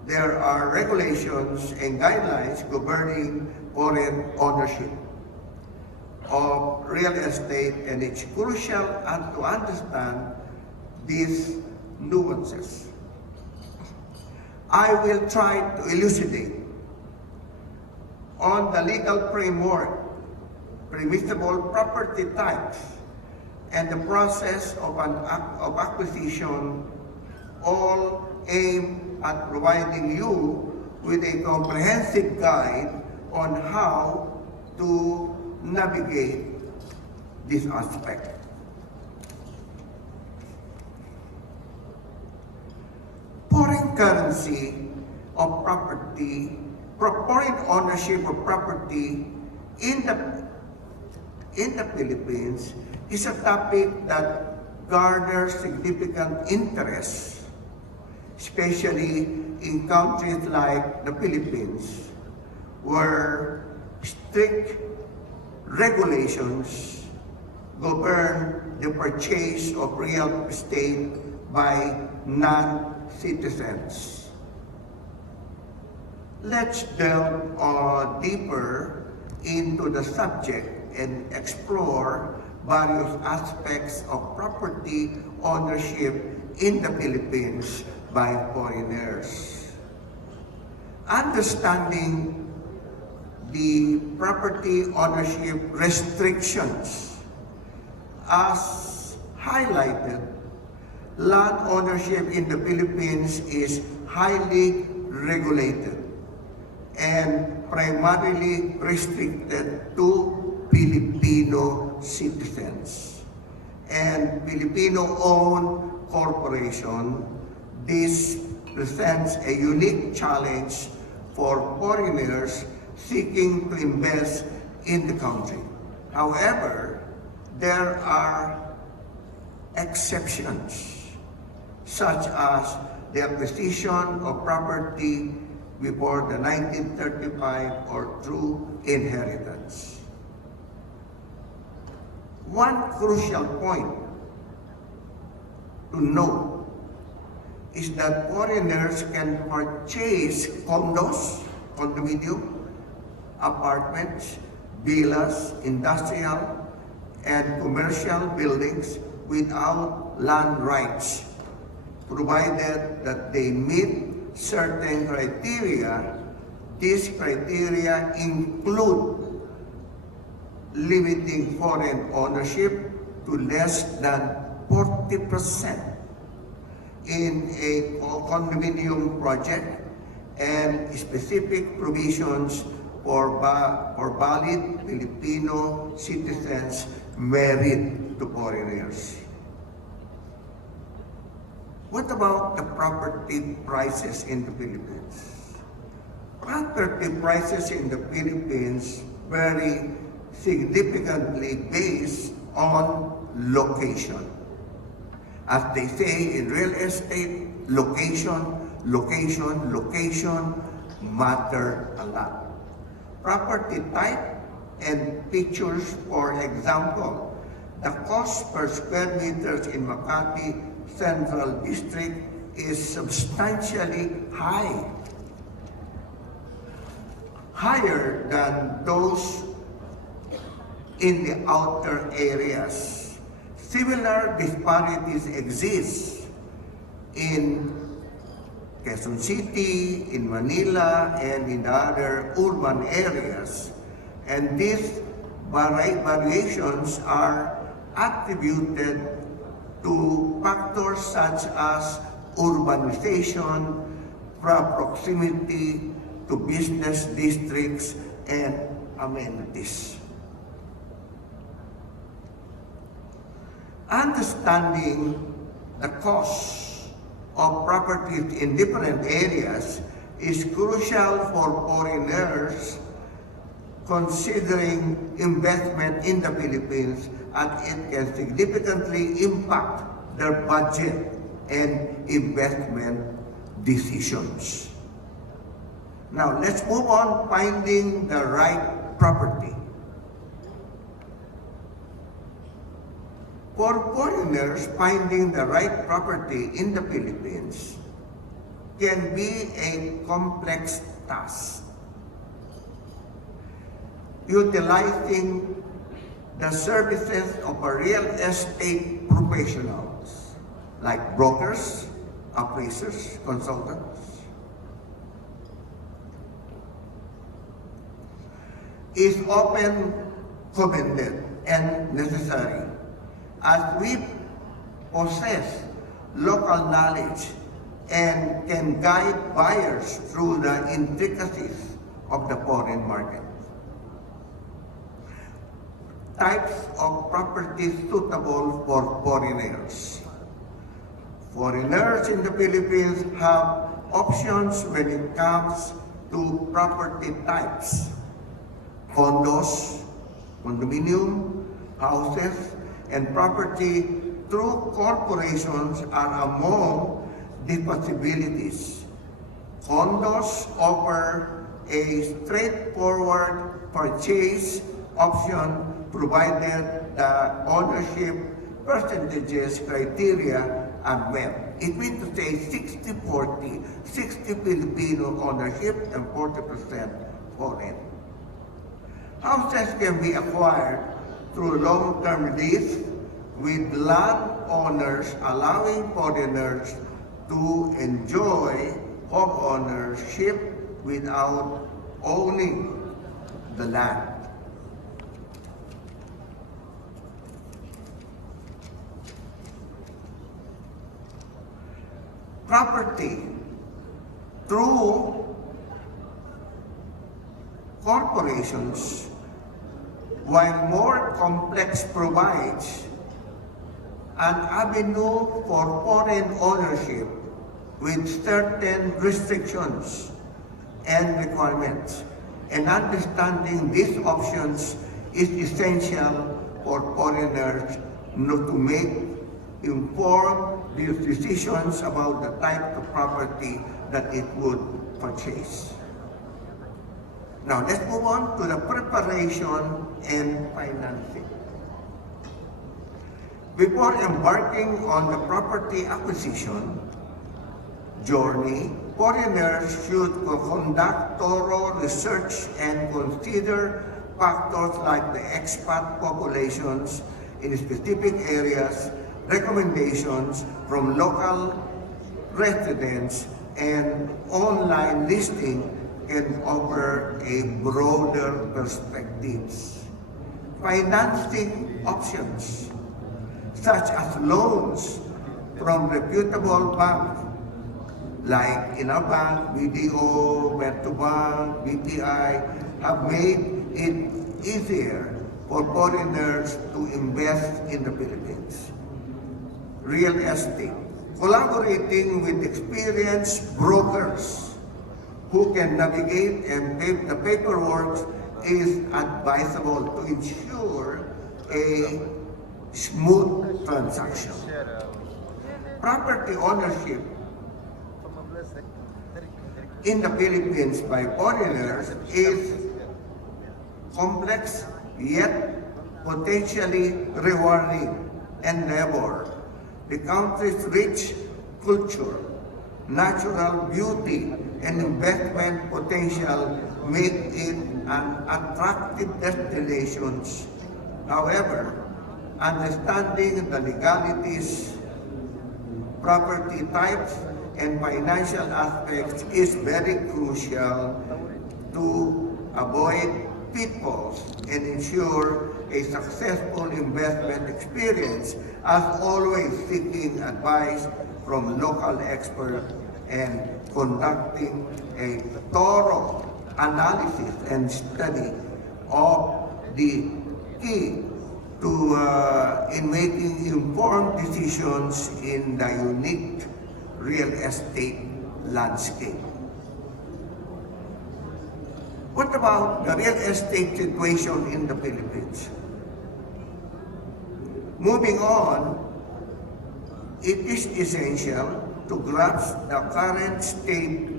there are regulations and guidelines governing foreign ownership of real estate, and it's crucial to understand these nuances. I will try to elucidate on the legal framework, permissible property types, and the process of acquisition, all aimed at providing you with a comprehensive guide on how to navigate this aspect. Foreign currency of property, foreign ownership of property in the Philippines is a topic that garner significant interest, especially in countries like the Philippines, where strict regulations govern the purchase of real estate by non-citizens. Let's delve deeper into the subject and explore various aspects of property ownership in the Philippines by foreigners. Understanding the property ownership restrictions as highlighted, land ownership in the Philippines is highly regulated and primarily restricted to Filipino citizens and Filipino-owned corporation. This presents a unique challenge for foreigners seeking to invest in the country. However, there are exceptions, such as the acquisition of property before the 1935 or through inheritance. One crucial point to note is that foreigners can purchase condos, condominium, apartments, villas, industrial, and commercial buildings without land rights, provided that they meet certain criteria. These criteria include limiting foreign ownership to less than 40% in a condominium project and specific provisions for valid Filipino citizens married to foreigners. What about the property prices in the Philippines? Property prices in the Philippines vary significantly based on location. As they say in real estate, location matter a lot. Property type and features, for example, the cost per square meters in Makati Central District is substantially higher than those in the outer areas. Similar disparities exist in Quezon City, in Manila, and in the other urban areas. And these variations are attributed to factors such as urbanization, proximity to business districts, and amenities. Understanding the cost of properties in different areas is crucial for foreigners considering investment in the Philippines, as it can significantly impact their budget and investment decisions. Now, let's move on finding the right property. For foreigners, finding the right property in the Philippines can be a complex task. Utilizing the services of a real estate professionals like brokers, appraisers, consultants is often commended and necessary, as we possess local knowledge and can guide buyers through the intricacies of the foreign market. Types of properties suitable for foreigners. Foreigners in the Philippines have options when it comes to property types: condos, condominium, houses, and property through corporations are among the possibilities. Condos offer a straightforward purchase option provided the ownership percentages criteria are met. It means to say 60-40, 60 Filipino ownership and 40% foreign. Houses can be acquired through long-term lease with landowners allowing foreigners to enjoy home ownership without owning the land. Property through corporations, while more complex, provides an avenue for foreign ownership with certain restrictions and requirements. And understanding these options is essential for foreigners not to make informed decisions about the type of property that it would purchase. Now, let's move on to the preparation and financing. Before embarking on the property acquisition journey, foreigners should conduct thorough research and consider factors like the expat populations in specific areas, recommendations from local residents, and online listing can offer a broader perspectives. Financing options, such as loans from reputable banks like Inabank, BDO, Metrobank, BPI, have made it easier for foreigners to invest in the Philippines. Real estate, collaborating with experienced brokers who can navigate and make the paperwork is advisable to ensure a smooth transaction. Property ownership in the Philippines by foreigners is complex yet potentially rewarding endeavor. The country's rich culture, natural beauty, and investment potential make it an attractive destination. However, understanding the legalities, property types, and financial aspects is very crucial to avoid pitfalls and ensure a successful investment experience, as always seeking advice from local experts and conducting a thorough analysis and study of the key to in making informed decisions in the unique real estate landscape. What about the real estate situation in the Philippines? Moving on, it is essential to grasp the current state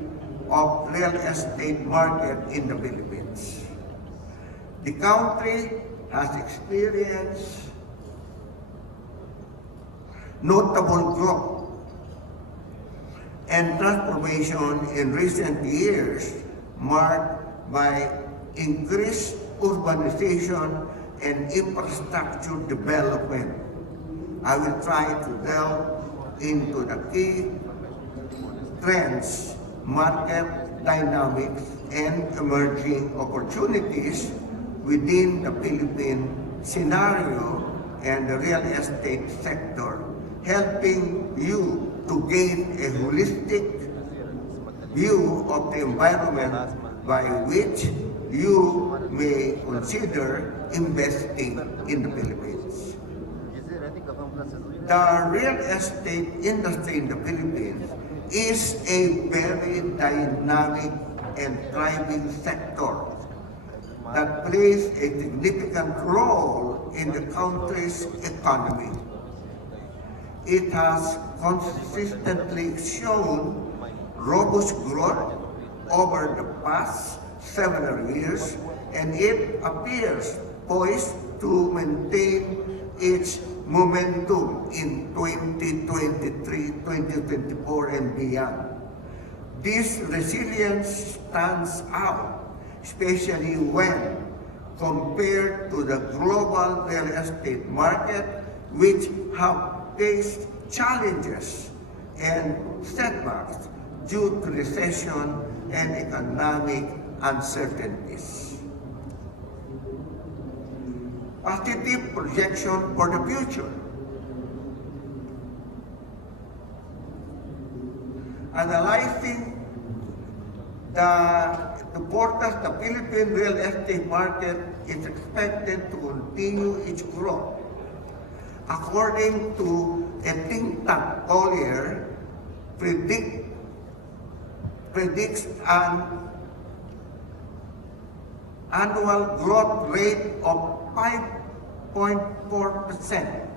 of real estate market in the Philippines. The country has experienced notable growth and transformation in recent years, marked by increased urbanization and infrastructure development. I will try to delve into the key trends, market dynamics, and emerging opportunities within the Philippine scenario and the real estate sector, helping you to gain a holistic view of the environment by which you may consider investing in the Philippines. The real estate industry in the Philippines is a very dynamic and thriving sector that plays a significant role in the country's economy. it has consistently shown robust growth over the past several years, and it appears poised to maintain its momentum in 2023, 2024, and beyond. This resilience stands out, especially when compared to the global real estate market, which have faced challenges and setbacks due to recession and economic uncertainties. Positive projection for the future. Analyzing the forecast, the Philippine real estate market is expected to continue its growth. According to a think tank, Collier predicts an annual growth rate of 5.4%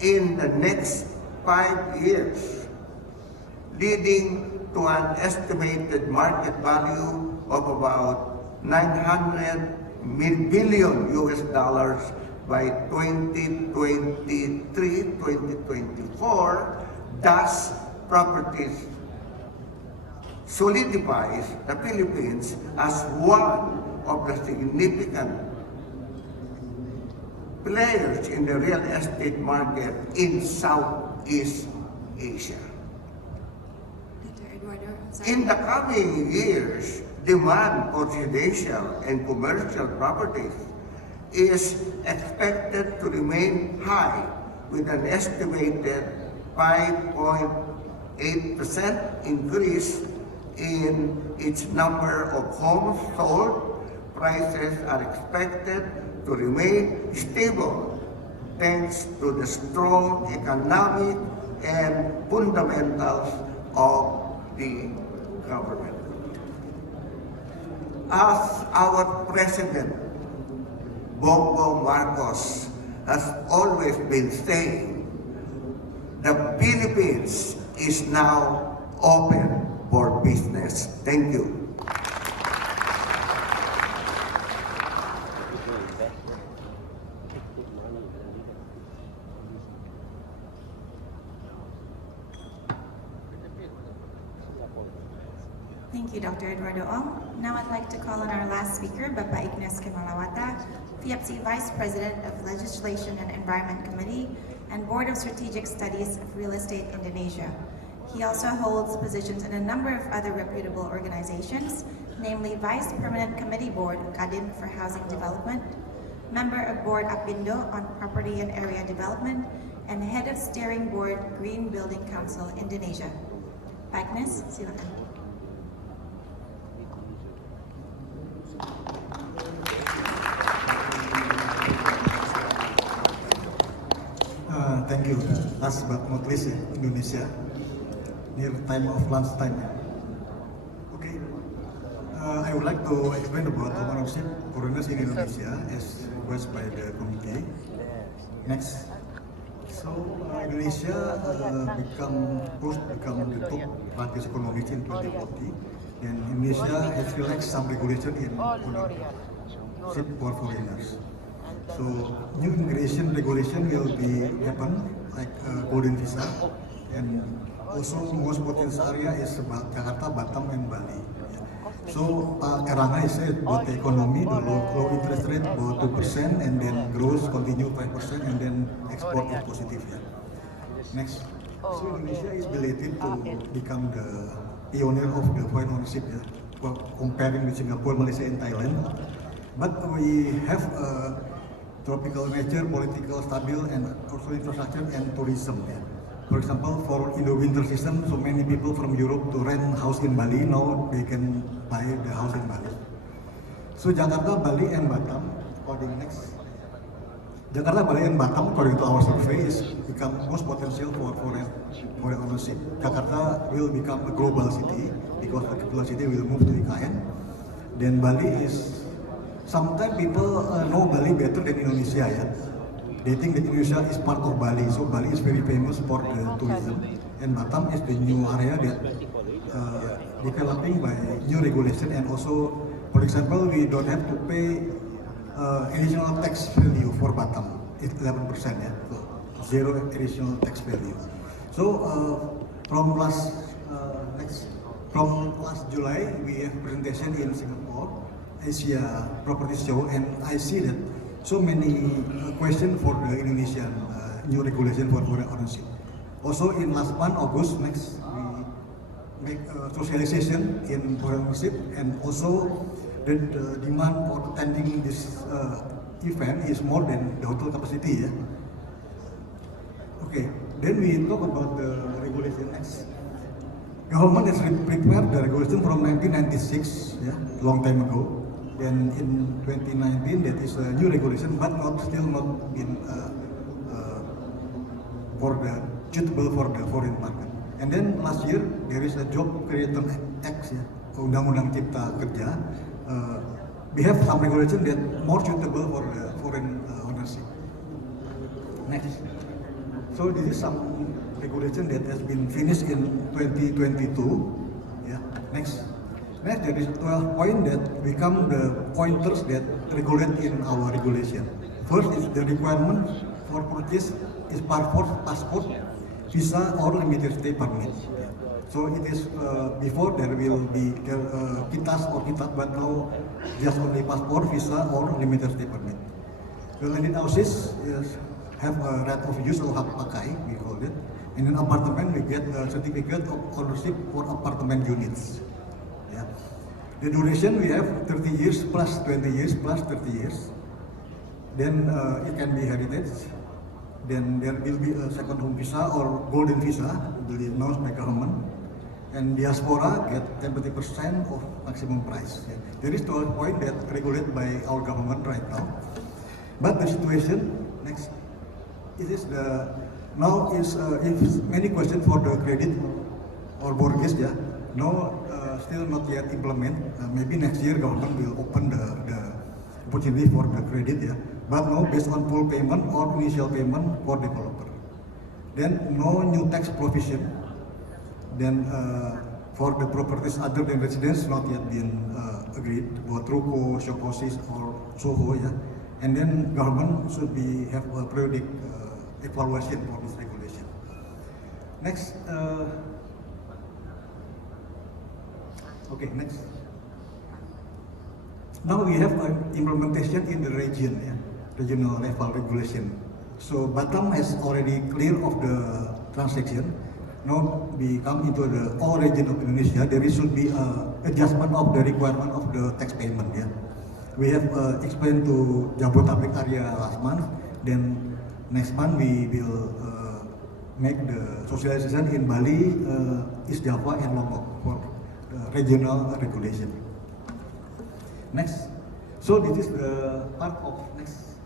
in the next 5 years, leading to an estimated market value of about $900 billion by 2023-2024. Thus, properties solidifies the Philippines as one of the significant players in the real estate market in Southeast Asia. In the coming years, demand for residential and commercial properties is expected to remain high, with an estimated 5.8% increase in its number of homes sold. Prices are expected to remain stable thanks to the strong economic and fundamentals of the government. As our President Bongbong Marcos has always been saying, the Philippines is now open for business. Thank you. Thank you, Dr. Eduardo Ong. Now I'd like to call on our last speaker, Bapak Ignas Kemalawata, PFC Vice President of Legislation and Environment Committee and Board of Strategic Studies of Real Estate Indonesia. He also holds positions in a number of other reputable organizations, namely Vice Permanent Committee Board, Kadin for Housing Development, Member of Board Apindo on Property and Area Development, and Head of Steering Board, Green Building Council, Indonesia. Pak Ignas, silakan. Thank you. Last but not least, Indonesia, near time of lunch time. Okay, I would like to explain about homeownership foreigners in Indonesia as requested by the committee. Next. So Indonesia become the top largest economy in 2040, and Indonesia has relaxed some regulation in ownership for foreigners. So new immigration regulation will be happen like golden visa, and also most potential area is about Jakarta, Batam, and Bali. So Erlangga is said about the economy, the low interest rate about 2%, and then growth continue 5%, and then export is positive. Yeah. Next. So Indonesia is belated to become the pioneer of the foreign ownership, yeah, comparing with Singapore, Malaysia, and Thailand. But we have tropical nature, political stable, and also infrastructure and tourism. Yeah. For example, for in the winter season, so many people from Europe to rent house in Bali, now they can buy the house in Bali. So Jakarta, Bali, and Batam, according next. Jakarta, Bali, and Batam, according to our survey, is become most potential for foreign ownership. Jakarta will become a global city because the global city will move to IKN. Then Bali is, sometimes people know Bali better than Indonesia, yeah. they think that Indonesia is part of Bali. So Bali is very famous for the tourism, and Batam is the new area that developing by new regulation, and also, for example, we don't have to pay additional tax value for Batam. It's 11%, yeah, so zero additional tax value. So from last July, we have presentation in Singapore, Asia Property Show, and I see that so many questions for the Indonesian new regulation for foreign ownership. Also in last month, August, next we make socialization in foreign ownership, and also the demand for attending this event is more than the hotel capacity. Yeah? Okay, then we talk about the regulation next. Government has prepared the regulation from 1996, yeah, long time ago. Then in 2019, that is a new regulation, but still not been suitable for the foreign market. And then last year there is a Job Creation Act, ya, Undang-Undang Cipta Kerja. We have some regulation that more suitable for the foreign ownership. Next. So this is some regulation that has been finished in 2022. Yeah. Next. Next, there is 12 points that become the pointers that regulate in our regulation. First is the requirement for purchase is passport, visa or limited stay permit. Yeah. So it is before there will be kitas or kitat, but now just only passport, visa or limited stay permit. The landed houses have a right of use or hak pakai, we call it. In an apartment, we get a certificate of ownership for apartment units. Yeah. The duration we have 30 years plus 20 years plus 30 years. Then it can be heritage. Then there will be a second home visa or golden visa, announced by government. And diaspora get 70% of maximum price. Yeah. There is 12 points that regulated by our government right now. But the situation next, it is the now is if many questions for the credit or mortgage, yeah. No, still not yet implement. Maybe next year government will open the opportunity for the credit, yeah. But no, based on full payment or initial payment for developer. Then no new tax provision. Then for the properties other than residence not yet been agreed, about Ruko, Shokosis or Soho, yeah. And then government should have a periodic evaluation for this regulation. Next. Okay, next. Now we have implementation in the region, yeah, regional level regulation. So Batam has already clear of the transaction. Now we come into the all region of Indonesia. There should be adjustment of the requirement of the tax payment. Yeah, we have explained to Jabodetabek area last month. Then next month we will make the socialization in Bali, East Java, and Lombok for regional regulation. Next. So this is the part of next.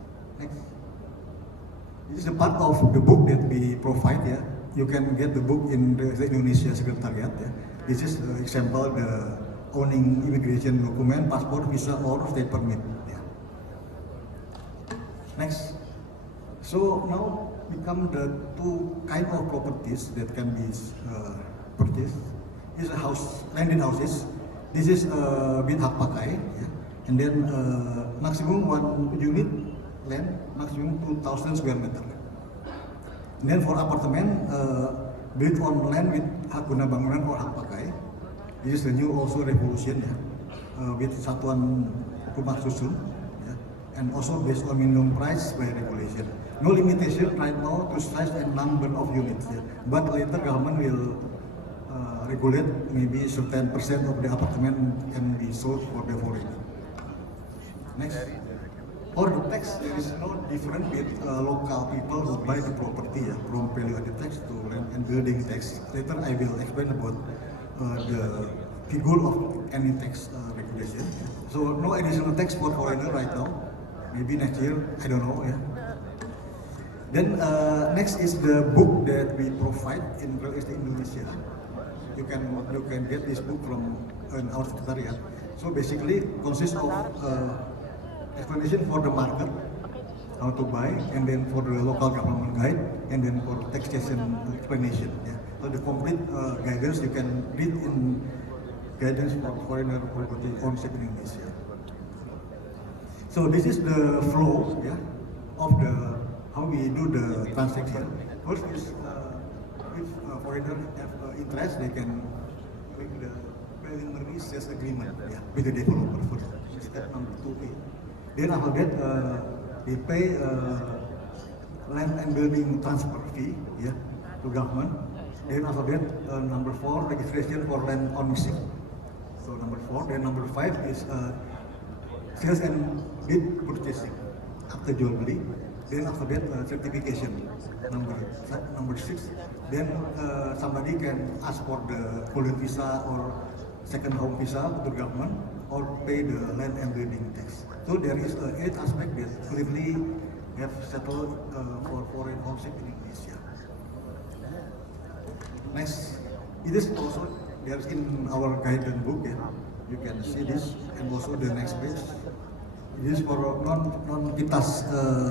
This is the part of the book that we provide. Yeah, you can get the book in the Indonesia Secretariat. Yeah. This is example the owning immigration document, passport, visa, or stay permit. Yeah. Next. So now become the two kind of properties that can be purchased. Is a house, landed houses. This is with hak pakai, yeah. And then maximum one unit land, maximum 2,000 square meter. And then for apartment, built on land with hak guna bangunan or hak pakai. This is the new also revolution, yeah, with satuan rumah susun, yeah. And also based on minimum price by regulation. No limitation right now to size and number of units, yeah. But later government will regulate maybe certain percent of the apartment can be sold for the foreign. Next. For the tax, there is no difference with local people who buy the property, yeah, from value added tax to land and building tax. Later I will explain about the figure of any tax regulation. So no additional tax for foreigner right now. Maybe next year, I don't know. Yeah. Then next is the book that we provide in Real Estate Indonesia. You can get this book from our secretariat. So basically consists of explanation for the market, how to buy, and then for the local government guide, and then for taxation explanation. Yeah. So the complete guidance you can read in guidance for foreigner property ownership in Indonesia. So this is the flow, yeah, of the how we do the transaction. First is if foreigners have interest, they can make the preliminary sales agreement, yeah, with the developer first. Step number 2A. Then after that, they pay land and building transfer fee, yeah, to government. Then after that, number 4, registration for land ownership. So number 4. Then number 5 is sales and bid purchasing after jual beli. Then after that, certification. Number 6. Then somebody can ask for the golden visa or second home visa to the government, or pay the land and building tax. So there is 8 aspects that clearly have settled for foreign ownership in Indonesia. Next, it is also there's in our guidance book. Yeah, you can see this, and also the next page. It is for non-kitas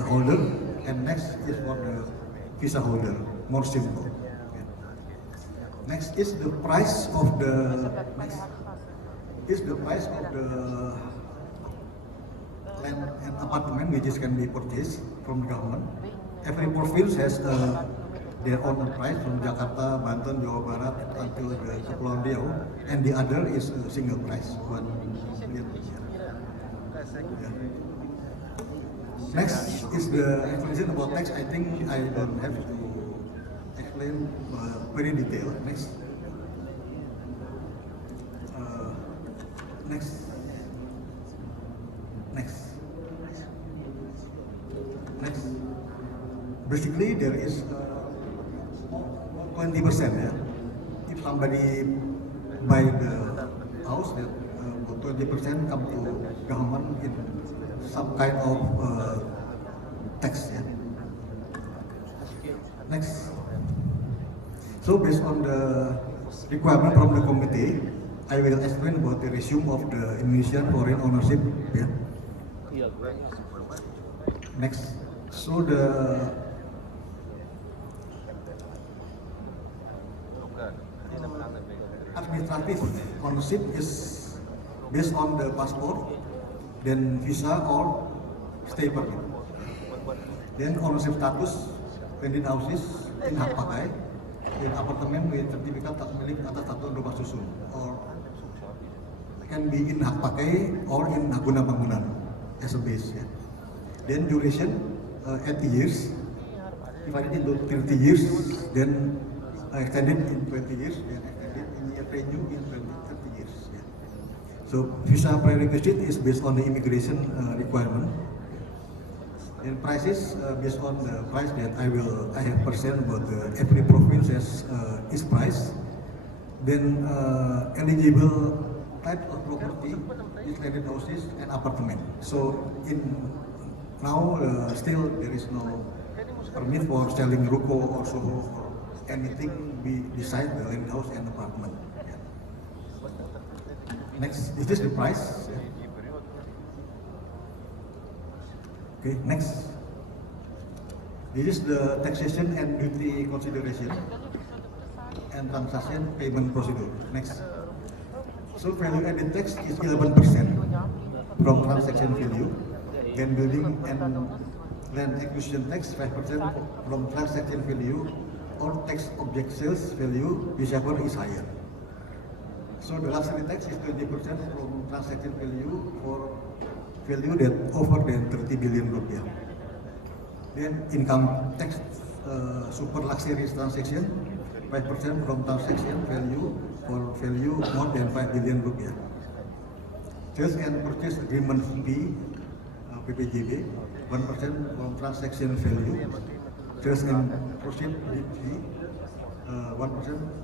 holder, and next is for the visa holder. More simple. Yeah. Next is the price of the land and apartment which can be purchased from the government. Every province has their own price from Jakarta, Banten, Jawa Barat until the Kepulauan Riau, and the other is a single price, 1 million per year. Yeah. Next is the explanation about tax. I think I don't have to explain very detailed. Next. Next. Basically, there is 20%. Yeah. If somebody buy the house, that 20% come to government in some kind of tax. Yeah. Next. So based on the requirement from the committee, I will explain about the regime of the Indonesian foreign ownership. Yeah. Next. So the administrative ownership is based on the passport, then visa or stay permit. Then ownership status, pending houses in hak pakai, then apartemen with sertifikat tak milik atas satu rumah susun, or can be in hak pakai or in hak guna bangunan as a base. Yeah. Then duration 80 years, divided into 30 years, then extended in 20 years, then extended in renew in 30 years. Yeah. So visa prerequisite is based on the immigration requirement. And prices based on the price that I have percent about every province has its price. Then eligible type of property is landed houses and apartment. So in now still there is no permit for selling ruko or soho or anything beside the land house and apartment. Yeah. Next, is this the price? Yeah. Okay, next. This is the taxation and duty consideration and transaction payment procedure. Next. So value added tax is 11% from transaction value. Then building and land acquisition tax 5% from transaction value, or tax object sales value, whichever is higher. So the luxury tax is 20% from transaction value for value that over than 30 billion rupiah. Then income tax super luxury transaction 5% from transaction value for value more than 5 billion rupiah. Sales and purchase agreement fee PPJB 1% from transaction value. Sales and proceed fee 1%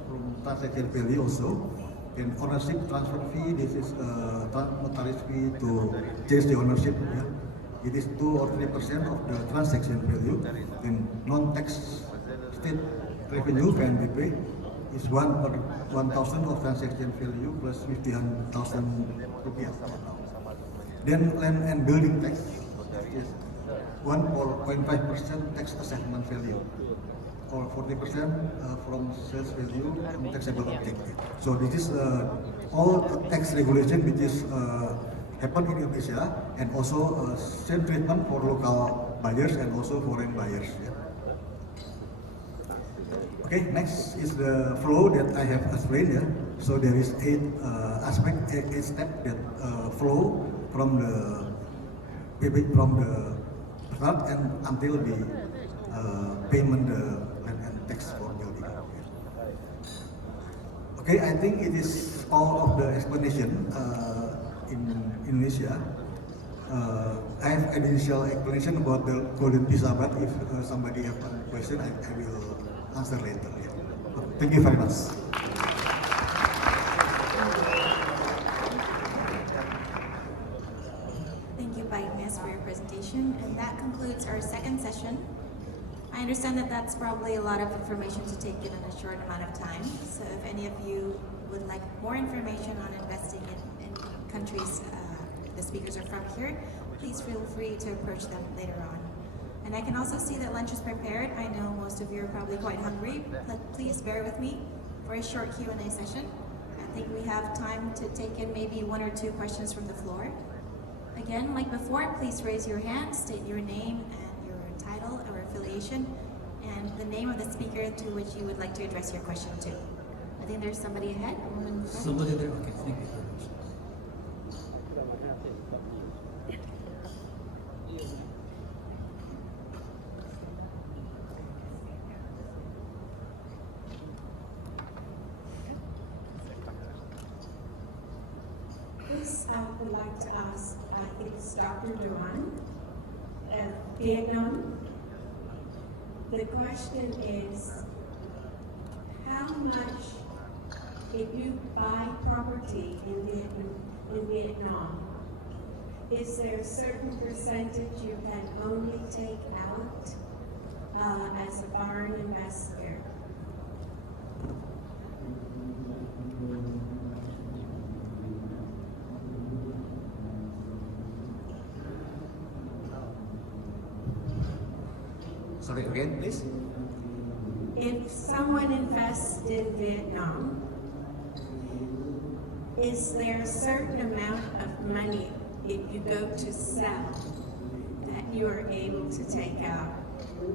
from transaction value also. And ownership transfer fee, this is notaris fee to change the ownership. Yeah. It is 2 or 3% of the transaction value. Then non-tax state revenue can be paid is 1 or 1,000 of transaction value plus 50,000 rupiah. Then land and building tax is 1.5% tax assessment value, or 40% from sales value from taxable object. So this is all tax regulation which is happen in Indonesia, and also same treatment for local buyers and also foreign buyers. Yeah. Okay, next is the flow that I have explained. Yeah. So there is eight step that flow from the start and until the payment the land and tax for building. Okay, I think it is all of the explanation in Indonesia. I have initial explanation about the golden visa, but if somebody have a question, I will answer later. Yeah. Thank you very much. Thank you, Pak Ignace, for your presentation. And that concludes our second session. I understand that that's probably a lot of information to take in a short amount of time. So if any of you would like more information on investing in countries the speakers are from here, please feel free to approach them later on. And I can also see that lunch is prepared. I know most of you are probably quite hungry, but please bear with me for a short Q&A session. I think we have time to take in maybe one or two questions from the floor. Again, like before, please raise your hand, state your name and your title or affiliation, and the name of the speaker to which you would like to address your question to. I think there's somebody ahead. Somebody there? Okay, thank you. This I would like to ask, it's Dr. Duan, Vietnam. The question is, how much, if you buy property in Vietnam, is there a certain percentage you can only take out as a foreign investor? Sorry, again, please. If someone invests in Vietnam, is there a certain amount of money if you go to sell that you are able to take out?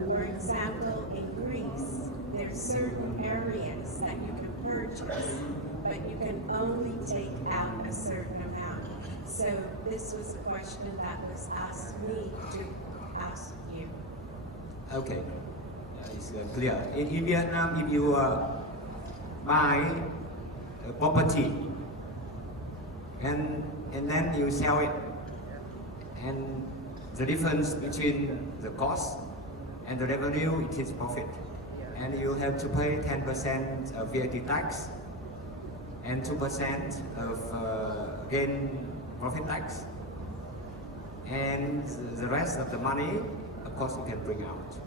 For example, in Greece, there are certain areas that you can purchase, but you can only take out a certain amount. So this was a question that was asked me to ask you. Okay, it's clear. In Vietnam, if you buy a property and then you sell it, and the difference between the cost and the revenue, it is profit. And you have to pay 10% of VAT tax and 2% of gain profit tax. And the rest of the money, of course, you can bring out.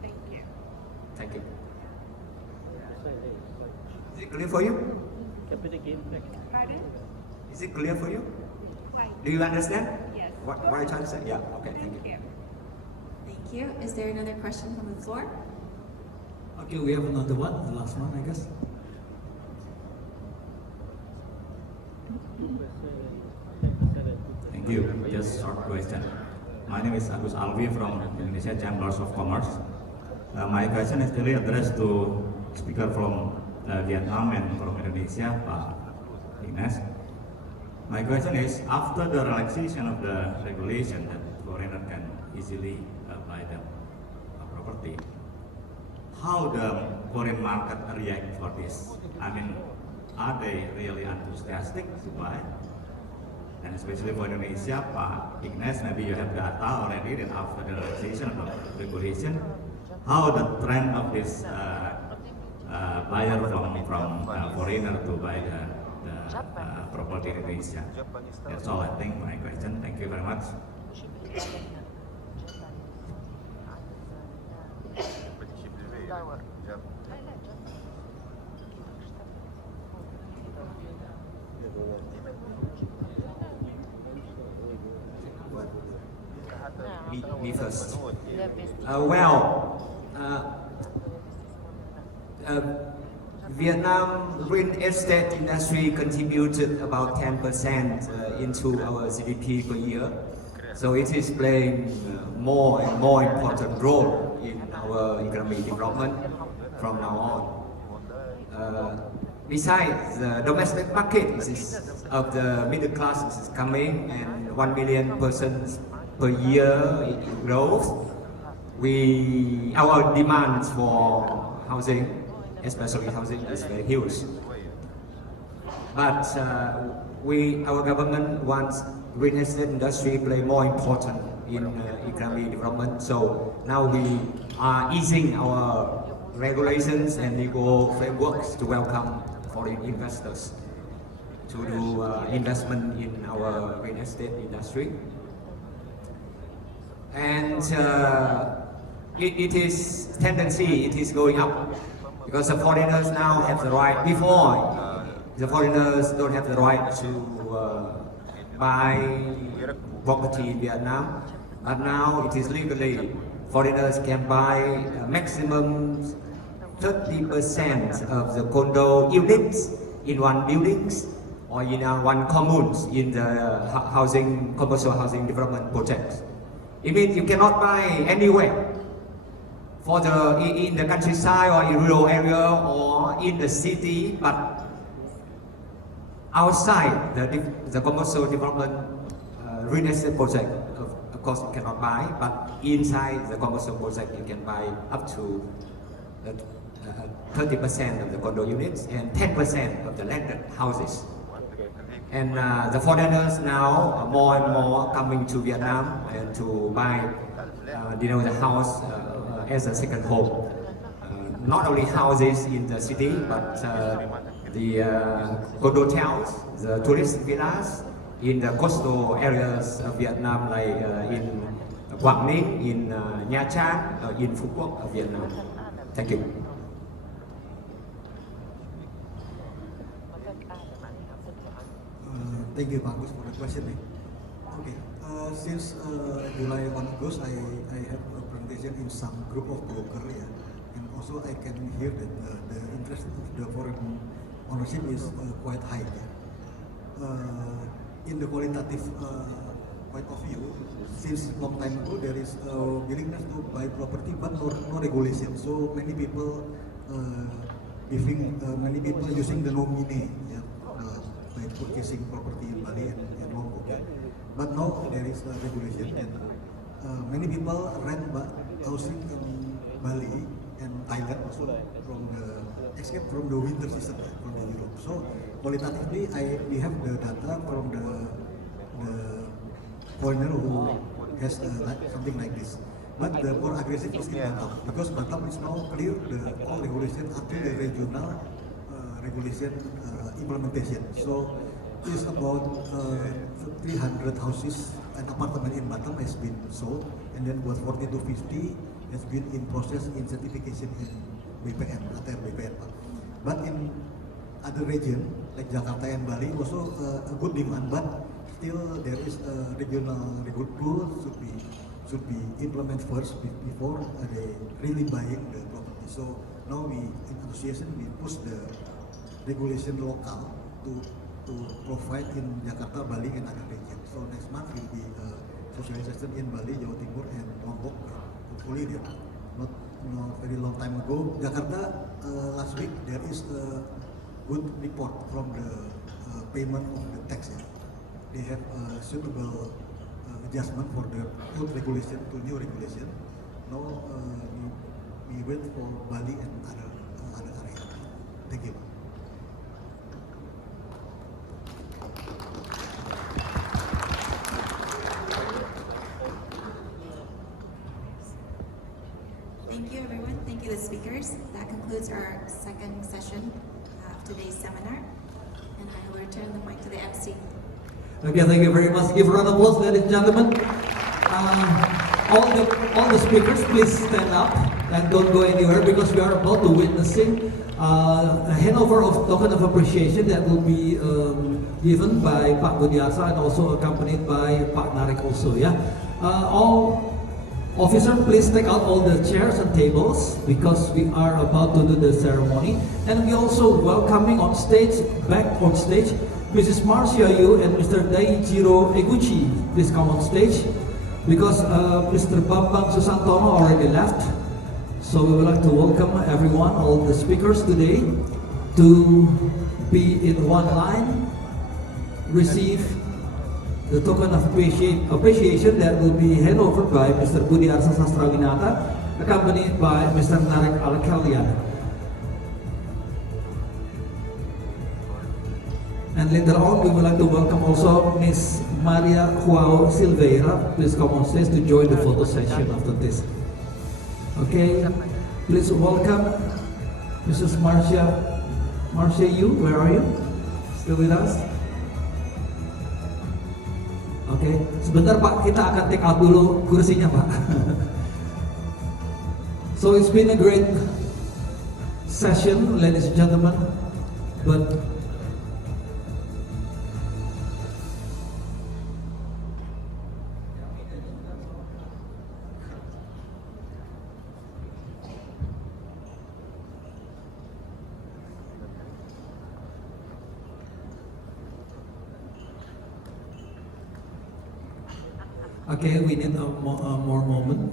Thank you. Thank you. Is it clear for you? Pardon? Is it clear for you? Why? Do you understand? Yes. What I trying to say? Yeah. Okay. Thank you. Thank you. Is there another question from the floor? Okay, we have another one, the last one, I guess. Thank you. Just short question. My name is Agus Alvi from Indonesia Chambers of Commerce. My question is really addressed to speaker from Vietnam and from Indonesia, Pak Ignace. My question is, after the relaxation of the regulation that foreigner can easily buy the property, how the foreign market react for this? I mean, are they really enthusiastic to buy? And especially for Indonesia, Pak Ignace, maybe you have data already that after the relaxation of the regulation, how the trend of this buyer from foreigner to buy the property in Indonesia. That's all I think my question. Thank you very much. me first. Vietnam real estate industry contributed about 10% into our GDP per year. So it is playing more and more important role in our economic development from now on. Besides, the domestic market of the middle class is coming, and 1 million persons per year in growth. Our demands for housing, especially housing, is very huge. But our government wants real estate industry play more important in economic development. So now we are easing our regulations and legal frameworks to welcome foreign investors to do investment in our real estate industry. And it is going up because the foreigners now have the right. Before, the foreigners don't have the right to buy property in Vietnam, but now it is legally. Foreigners can buy maximum 30% of the condo units in one buildings or in one communes in the commercial housing development projects. It means you cannot buy anywhere in the countryside or in rural area or in the city, but outside the commercial development real estate project, of course you cannot buy, but inside the commercial project you can buy up to 30% of the condo units and 10% of the landed houses. And the foreigners now are more and more coming to Vietnam and to buy the house as a second home. Not only houses in the city, but the condo towns, the tourist villas in the coastal areas of Vietnam, like in Quảng Ninh, in Nha Trang, in Phu Quoc of Vietnam. Thank you. Thank you, Bagus, for the question. Okay, since July on August, I have a presentation in some group of brokers, and also I can hear that the interest of the foreign ownership is quite high. In the qualitative point of view, since long time ago there is a willingness to buy property but no regulation. So many people using the nominee by purchasing property in Bali and Lombok. But now there is a regulation, and many people rent housing in Bali and Thailand also escape from the winter season from the Europe. So qualitatively, we have the data from the foreigner who has something like this. But the more aggressive is in Batam, because Batam is now clear all regulation up to the regional regulation implementation. So it's about 300 houses and apartment in Batam has been sold, and then about 40 to 50 has been in process in certification in BPN, ATR BPN. But in other region like Jakarta and Bali also a good demand, but still there is a regional rule should be implemented first before they really buying the property. So now we in association we push the regulation local to provide in Jakarta, Bali, and other regions. So next month will be socialization in Bali, Jawa Timur, and Lombok. Hopefully, not very long time ago, Jakarta last week there is a good report from the payment of the tax. They have a suitable adjustment for the old regulation to new regulation. Now we wait for Bali and other areas. Thank you. Thank you, everyone. Thank you, the speakers. That concludes our second session of today's seminar. And I will return the mic to the MC. Okay, thank you very much. Give a round of applause, ladies and gentlemen. All the speakers, please stand up and don't go anywhere, because we are about to witnessing a handover of token of appreciation that will be given by Pak Budiarsa and also accompanied by Pak Narik also. Yeah. All officers, please take out all the chairs and tables because we are about to do the ceremony. And we also welcoming on stage, back on stage, Mrs. Marcia Yu and Mr. Daijiro Eguchi. Please come on stage because Mr. Bambang Susantono already left. So we would like to welcome everyone, all the speakers today, to be in one line, receive the token of appreciation that will be handed over by Mr. Budi Arsa Sastrawinata, accompanied by Mr. Narek Alkalian. And later on, we would like to welcome also Ms. Maria Joao Silveira. Please come on stage to join the photo session after this. Okay, please welcome Mrs. Marcia Yu, where are you? Still with us? Oke, sebentar Pak, kita akan take out dulu kursinya Pak. So it's been a great session, ladies and gentlemen, but okay, we need a more moment.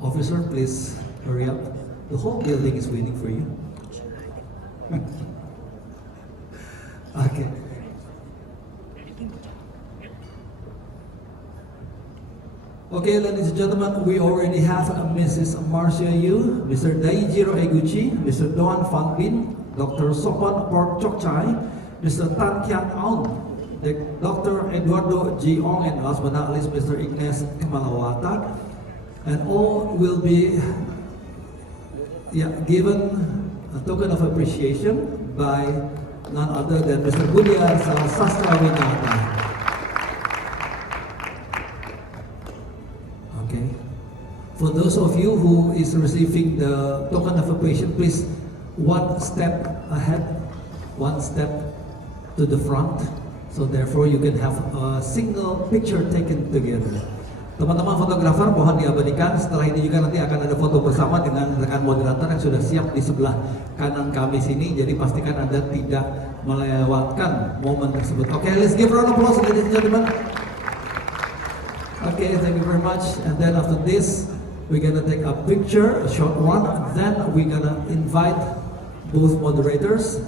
Officer, please hurry up. The whole building is waiting for you. Okay. Okay, ladies and gentlemen, we already have Mrs. Marcia Yu, Mr. Daijiro Eguchi, Mr. Doan Van Bin, Dr. Sopan Pork Chokchai, Mr. Tan Kian Aung, Dr. Eduardo G. Ong, and last but not least, Mr. Ignace Kemalawata. And all will be given a token of appreciation by none other than Mr. Budi Arsa Sastrawinata. Okay. For those of you who is receiving the token of appreciation, please one step ahead, one step to the front. So therefore you can have a single picture taken together. Teman-teman fotografer mohon diabadikan. Setelah ini juga nanti akan ada foto bersama dengan rekan moderator yang sudah siap di sebelah kanan kami sini. Jadi pastikan Anda tidak melewatkan momen tersebut. Okay, let's give a round of applause, ladies and gentlemen. Okay, thank you very much. And then after this, we're gonna take a picture, a short one. Then we're gonna invite both moderators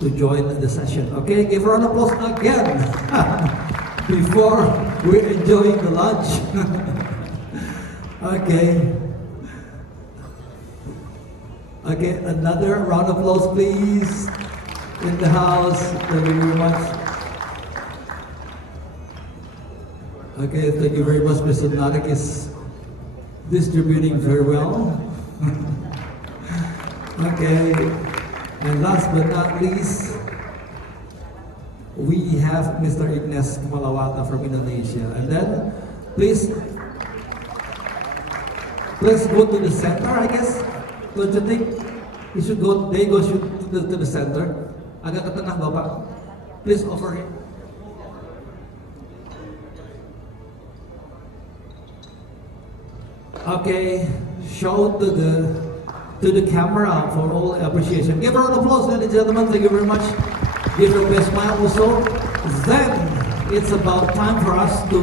to join the session. Okay, give a round of applause again before we're enjoying the lunch. Okay. Okay, another round of applause, please, in the house. Thank you very much. Okay, thank you very much. Mr. Narek is distributing very well. Okay. And last but not least, we have Mr. Ignace Kemalawata from Indonesia. And then, please go to the center, I guess. Don't you think you should go, to the center? Agak ke tengah, Bapak. Please offer him. Okay, show to the camera for all appreciation. Give her an applause, ladies and gentlemen. Thank you very much. Give her a best smile also. Then it's about time for us to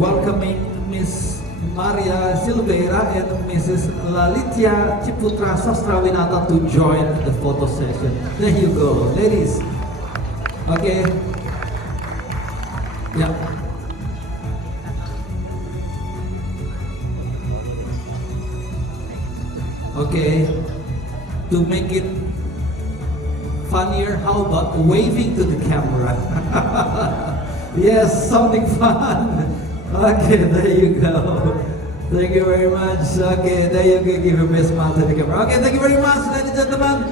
welcoming Miss Maria Silveira and Mrs. Lalitya Ciputra Sastrawinata to join the photo session. There you go, ladies. Okay. Yeah. Okay. To make it funnier, how about waving to the camera? Yes, something fun. Okay, there you go. Thank you very much. Okay, there you go. Give a big smile to the camera. Okay, thank you very much, ladies and gentlemen.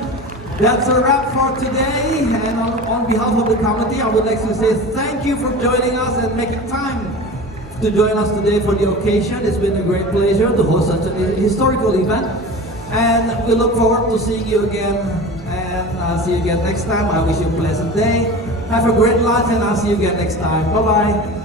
That's a wrap for today. And on behalf of the committee, I would like to say thank you for joining us and making time to join us today for the occasion. It's been a great pleasure to host such a historical event. And we look forward to seeing you again. And I'll see you again next time. I wish you a pleasant day. Have a great lunch and I'll see you again next time. Bye-bye.